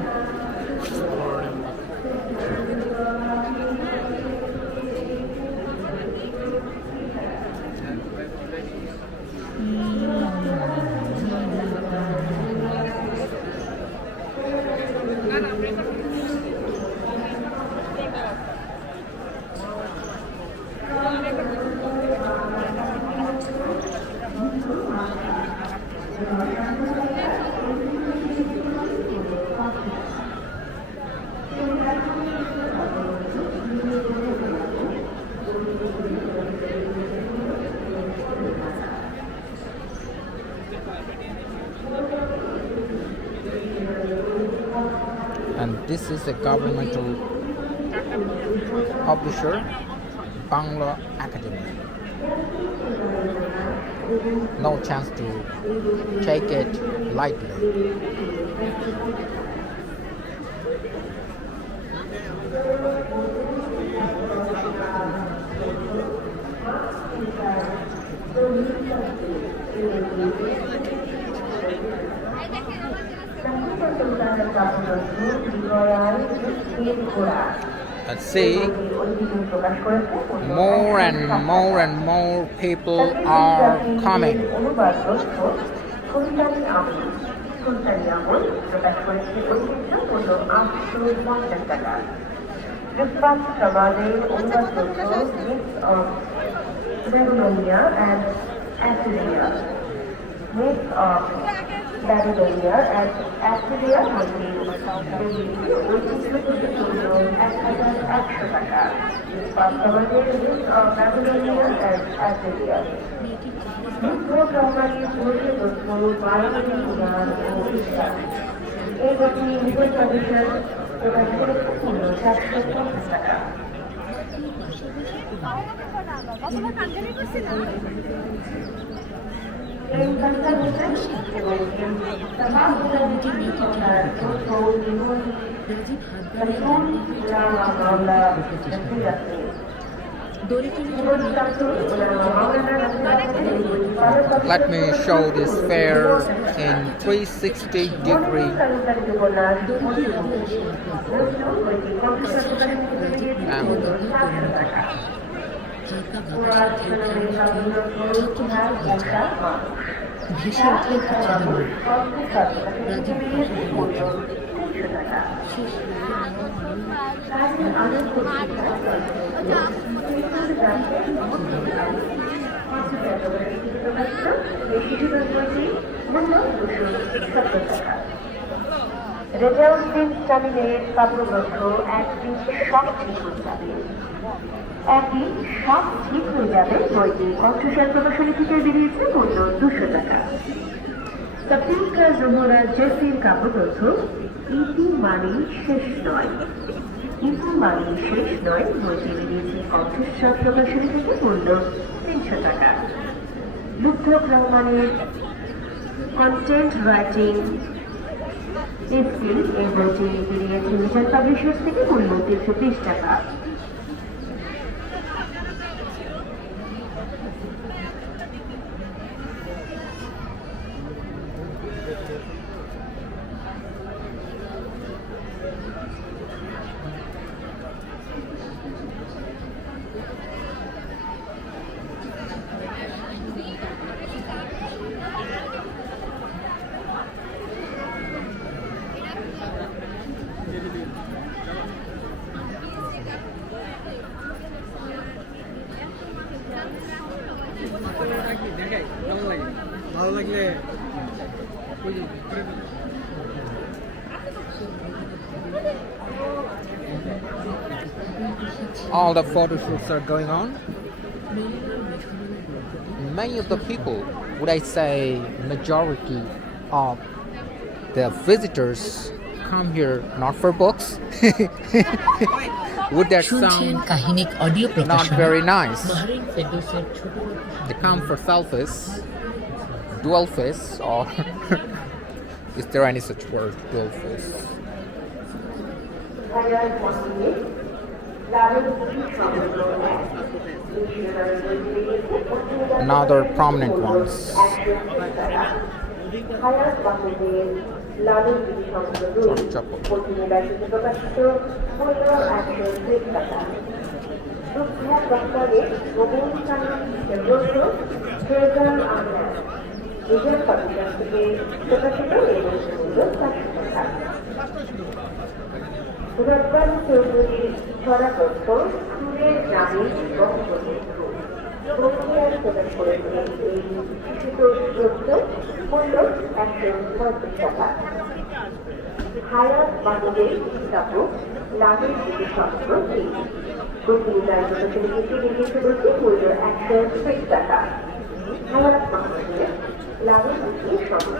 and this is a governmental publisher, Bangla Academy. No chance to take it lightly. Let's see, more and more people are coming. Babylonia and Assyria. Myths of Babylonia and Assyria Let me show this fair in 360-degree Rezauddin স্টালিনের কাব্যগ্রন্থ একদিন সব ঠিক হয়ে যাবে। একদিন সব ঠিক হয়ে যাবে বইটি কণ্ঠস্বর প্রকাশনী থেকে বেরিয়েছে মূল্য 200 টাকা। তফিকা জোহরা জেসির কাব্যগ্রন্থ ইতি মানি শেষ নয়। ইতি মানি শেষ নয় বইটি বেরিয়েছে কণ্ঠস্বর প্রকাশনী থেকে মূল্য 300 টাকা। লুব্ধক রহমানের কন্টেন্ট রাইটিং স্কিল এই বইটি বেরিয়েছে মিশন পাবলিশার্স থেকে মূল্য 330 টাকা। ভালো লাগলে all the photo shoots are going on. Many of the people, would I say majority of the visitors come here not for books. Would that শুনছেন sound কাহিনিক অডিও not প্রকাশনা very nice? মাহরিন ফেরদৌসের ছোট They come for selfies, dual face, or is there any such word, dual face? Another prominent ones. রব্বান চৌধুরীর ছড়াতত্ত্ব সুরের গ্রামে বঙ্গবন্ধু বক্তিয়ার প্রকাশ করেছে এই শিশুতোষ গ্রন্থ মূল্য 150 টাকা। হায়াত বাদলের স্থাপক লাভের দিকে সত্র প্রতিনিধার থেকে লিখেছে বলতে মূল্য 160 টাকা। হায়াত বাদলের লাভের দিকে সত্র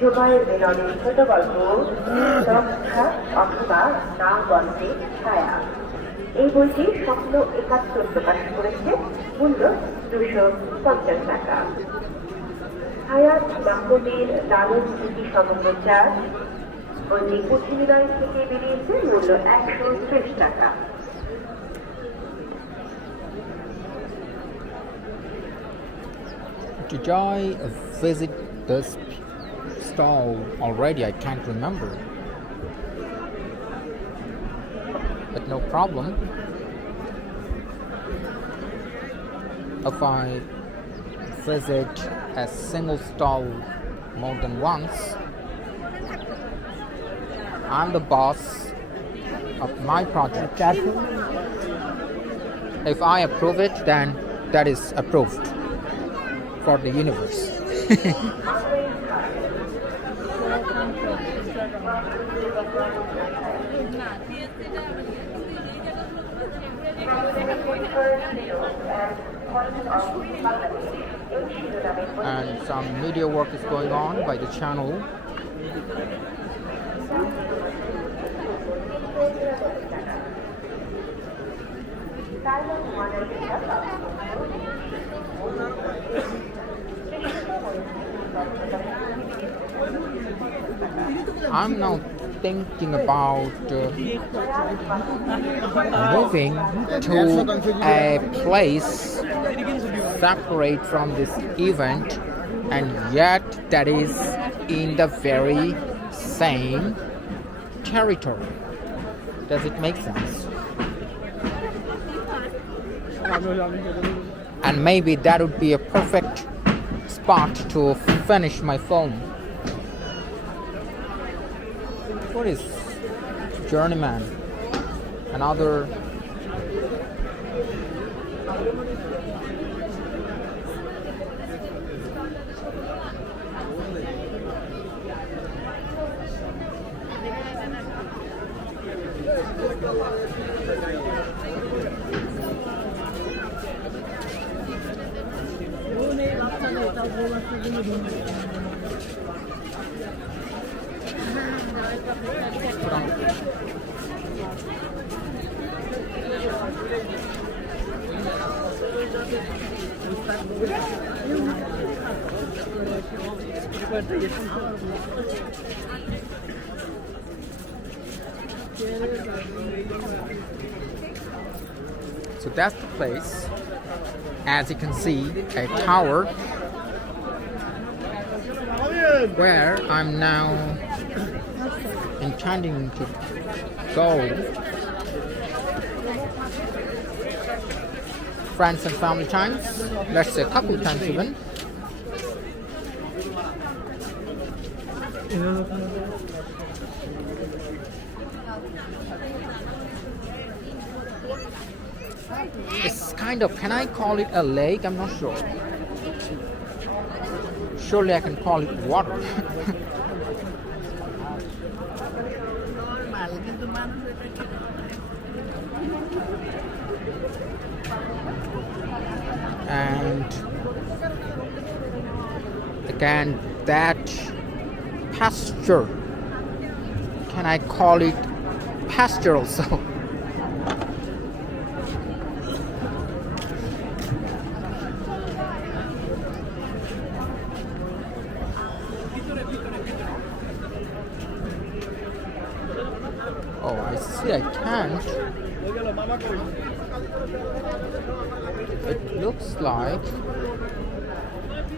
জুবাইর বেলনের ছোট গল্প রক্ষা অথবা না গল্পে ছায়া। এই বইটি স্বপ্ন 71 প্রকাশ করেছে, মূল্য 250 টাকা। হায়াত মাহমুদের লালন স্মৃতি সমন্বচার বইটি পুঁথিবিনয় থেকে বেরিয়েছে, মূল্য 130 টাকা। Did I visit this stall already? I can't remember. But no problem. If I visit a single stall more than once, I'm the boss of my project. If I approve it, then that is approved for the universe. And some media work is going on by the channel. I'm now thinking about moving to a place separate from this event, and yet that is in the very same territory. Does it make sense? And maybe that would be a perfect spot to finish my film. What is Journeyman? Another so that's the place. As you can see, a tower where I'm now intending to go. Friends and family times, let's say a couple times even. It's kind of, can I call it a lake? I'm not sure. Surely I can call it water. And again, that pasture, can I call it pasture also? Oh, I see, I can't. It looks like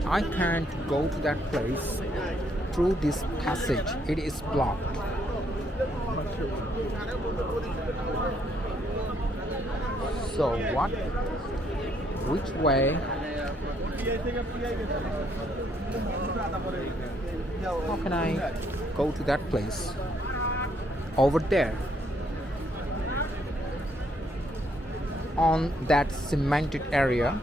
I can't go to that place through this passage. It is blocked. So what? Which way? How can I go to that place? Over there. On that cemented area.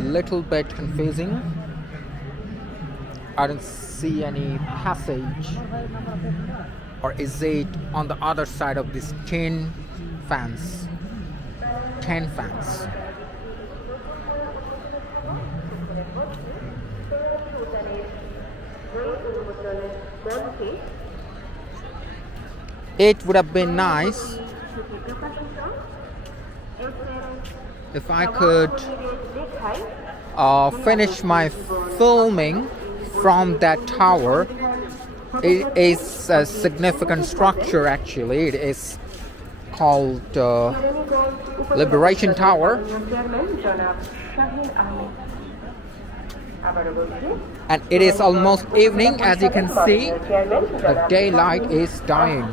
Little bit confusing. I don't see any passage, or is it on the other side of this tin fence? Tin fence. It would have been nice if I could finish my filming from that tower. It is a significant structure actually. It is called Liberation Tower. And it is almost evening, as you can see. The daylight is dying.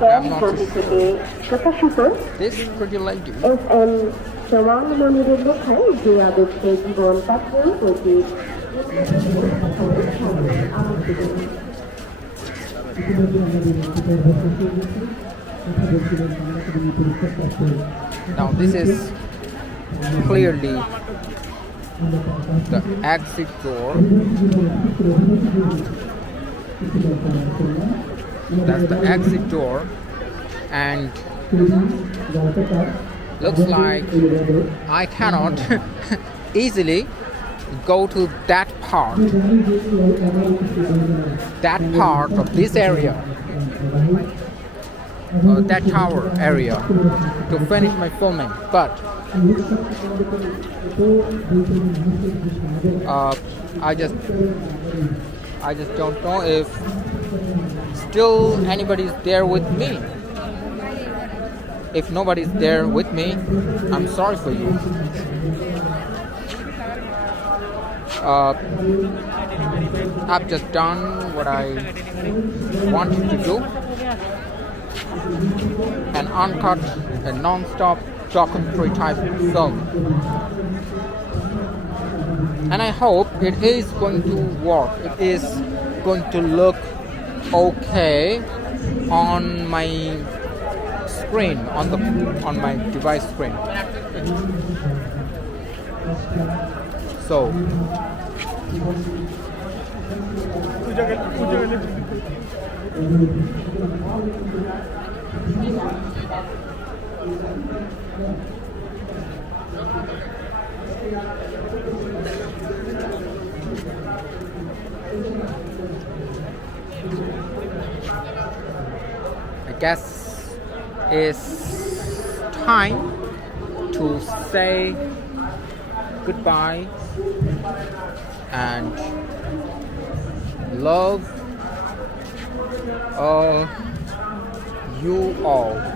I'm not too sure. This pretty lady. Now this is clearly the exit door. That's the exit door, and looks like I cannot easily go to that part of this area, that tower area, to finish my filming. But I just don't know if still anybody's there with me. If nobody's there with me, I'm sorry for you. I've just done what I wanted to do, an uncut and non-stop documentary type film, and I hope it is going to work. It is going to look okay on my screen, on my device screen. So I guess it's time to say goodbye and love you all.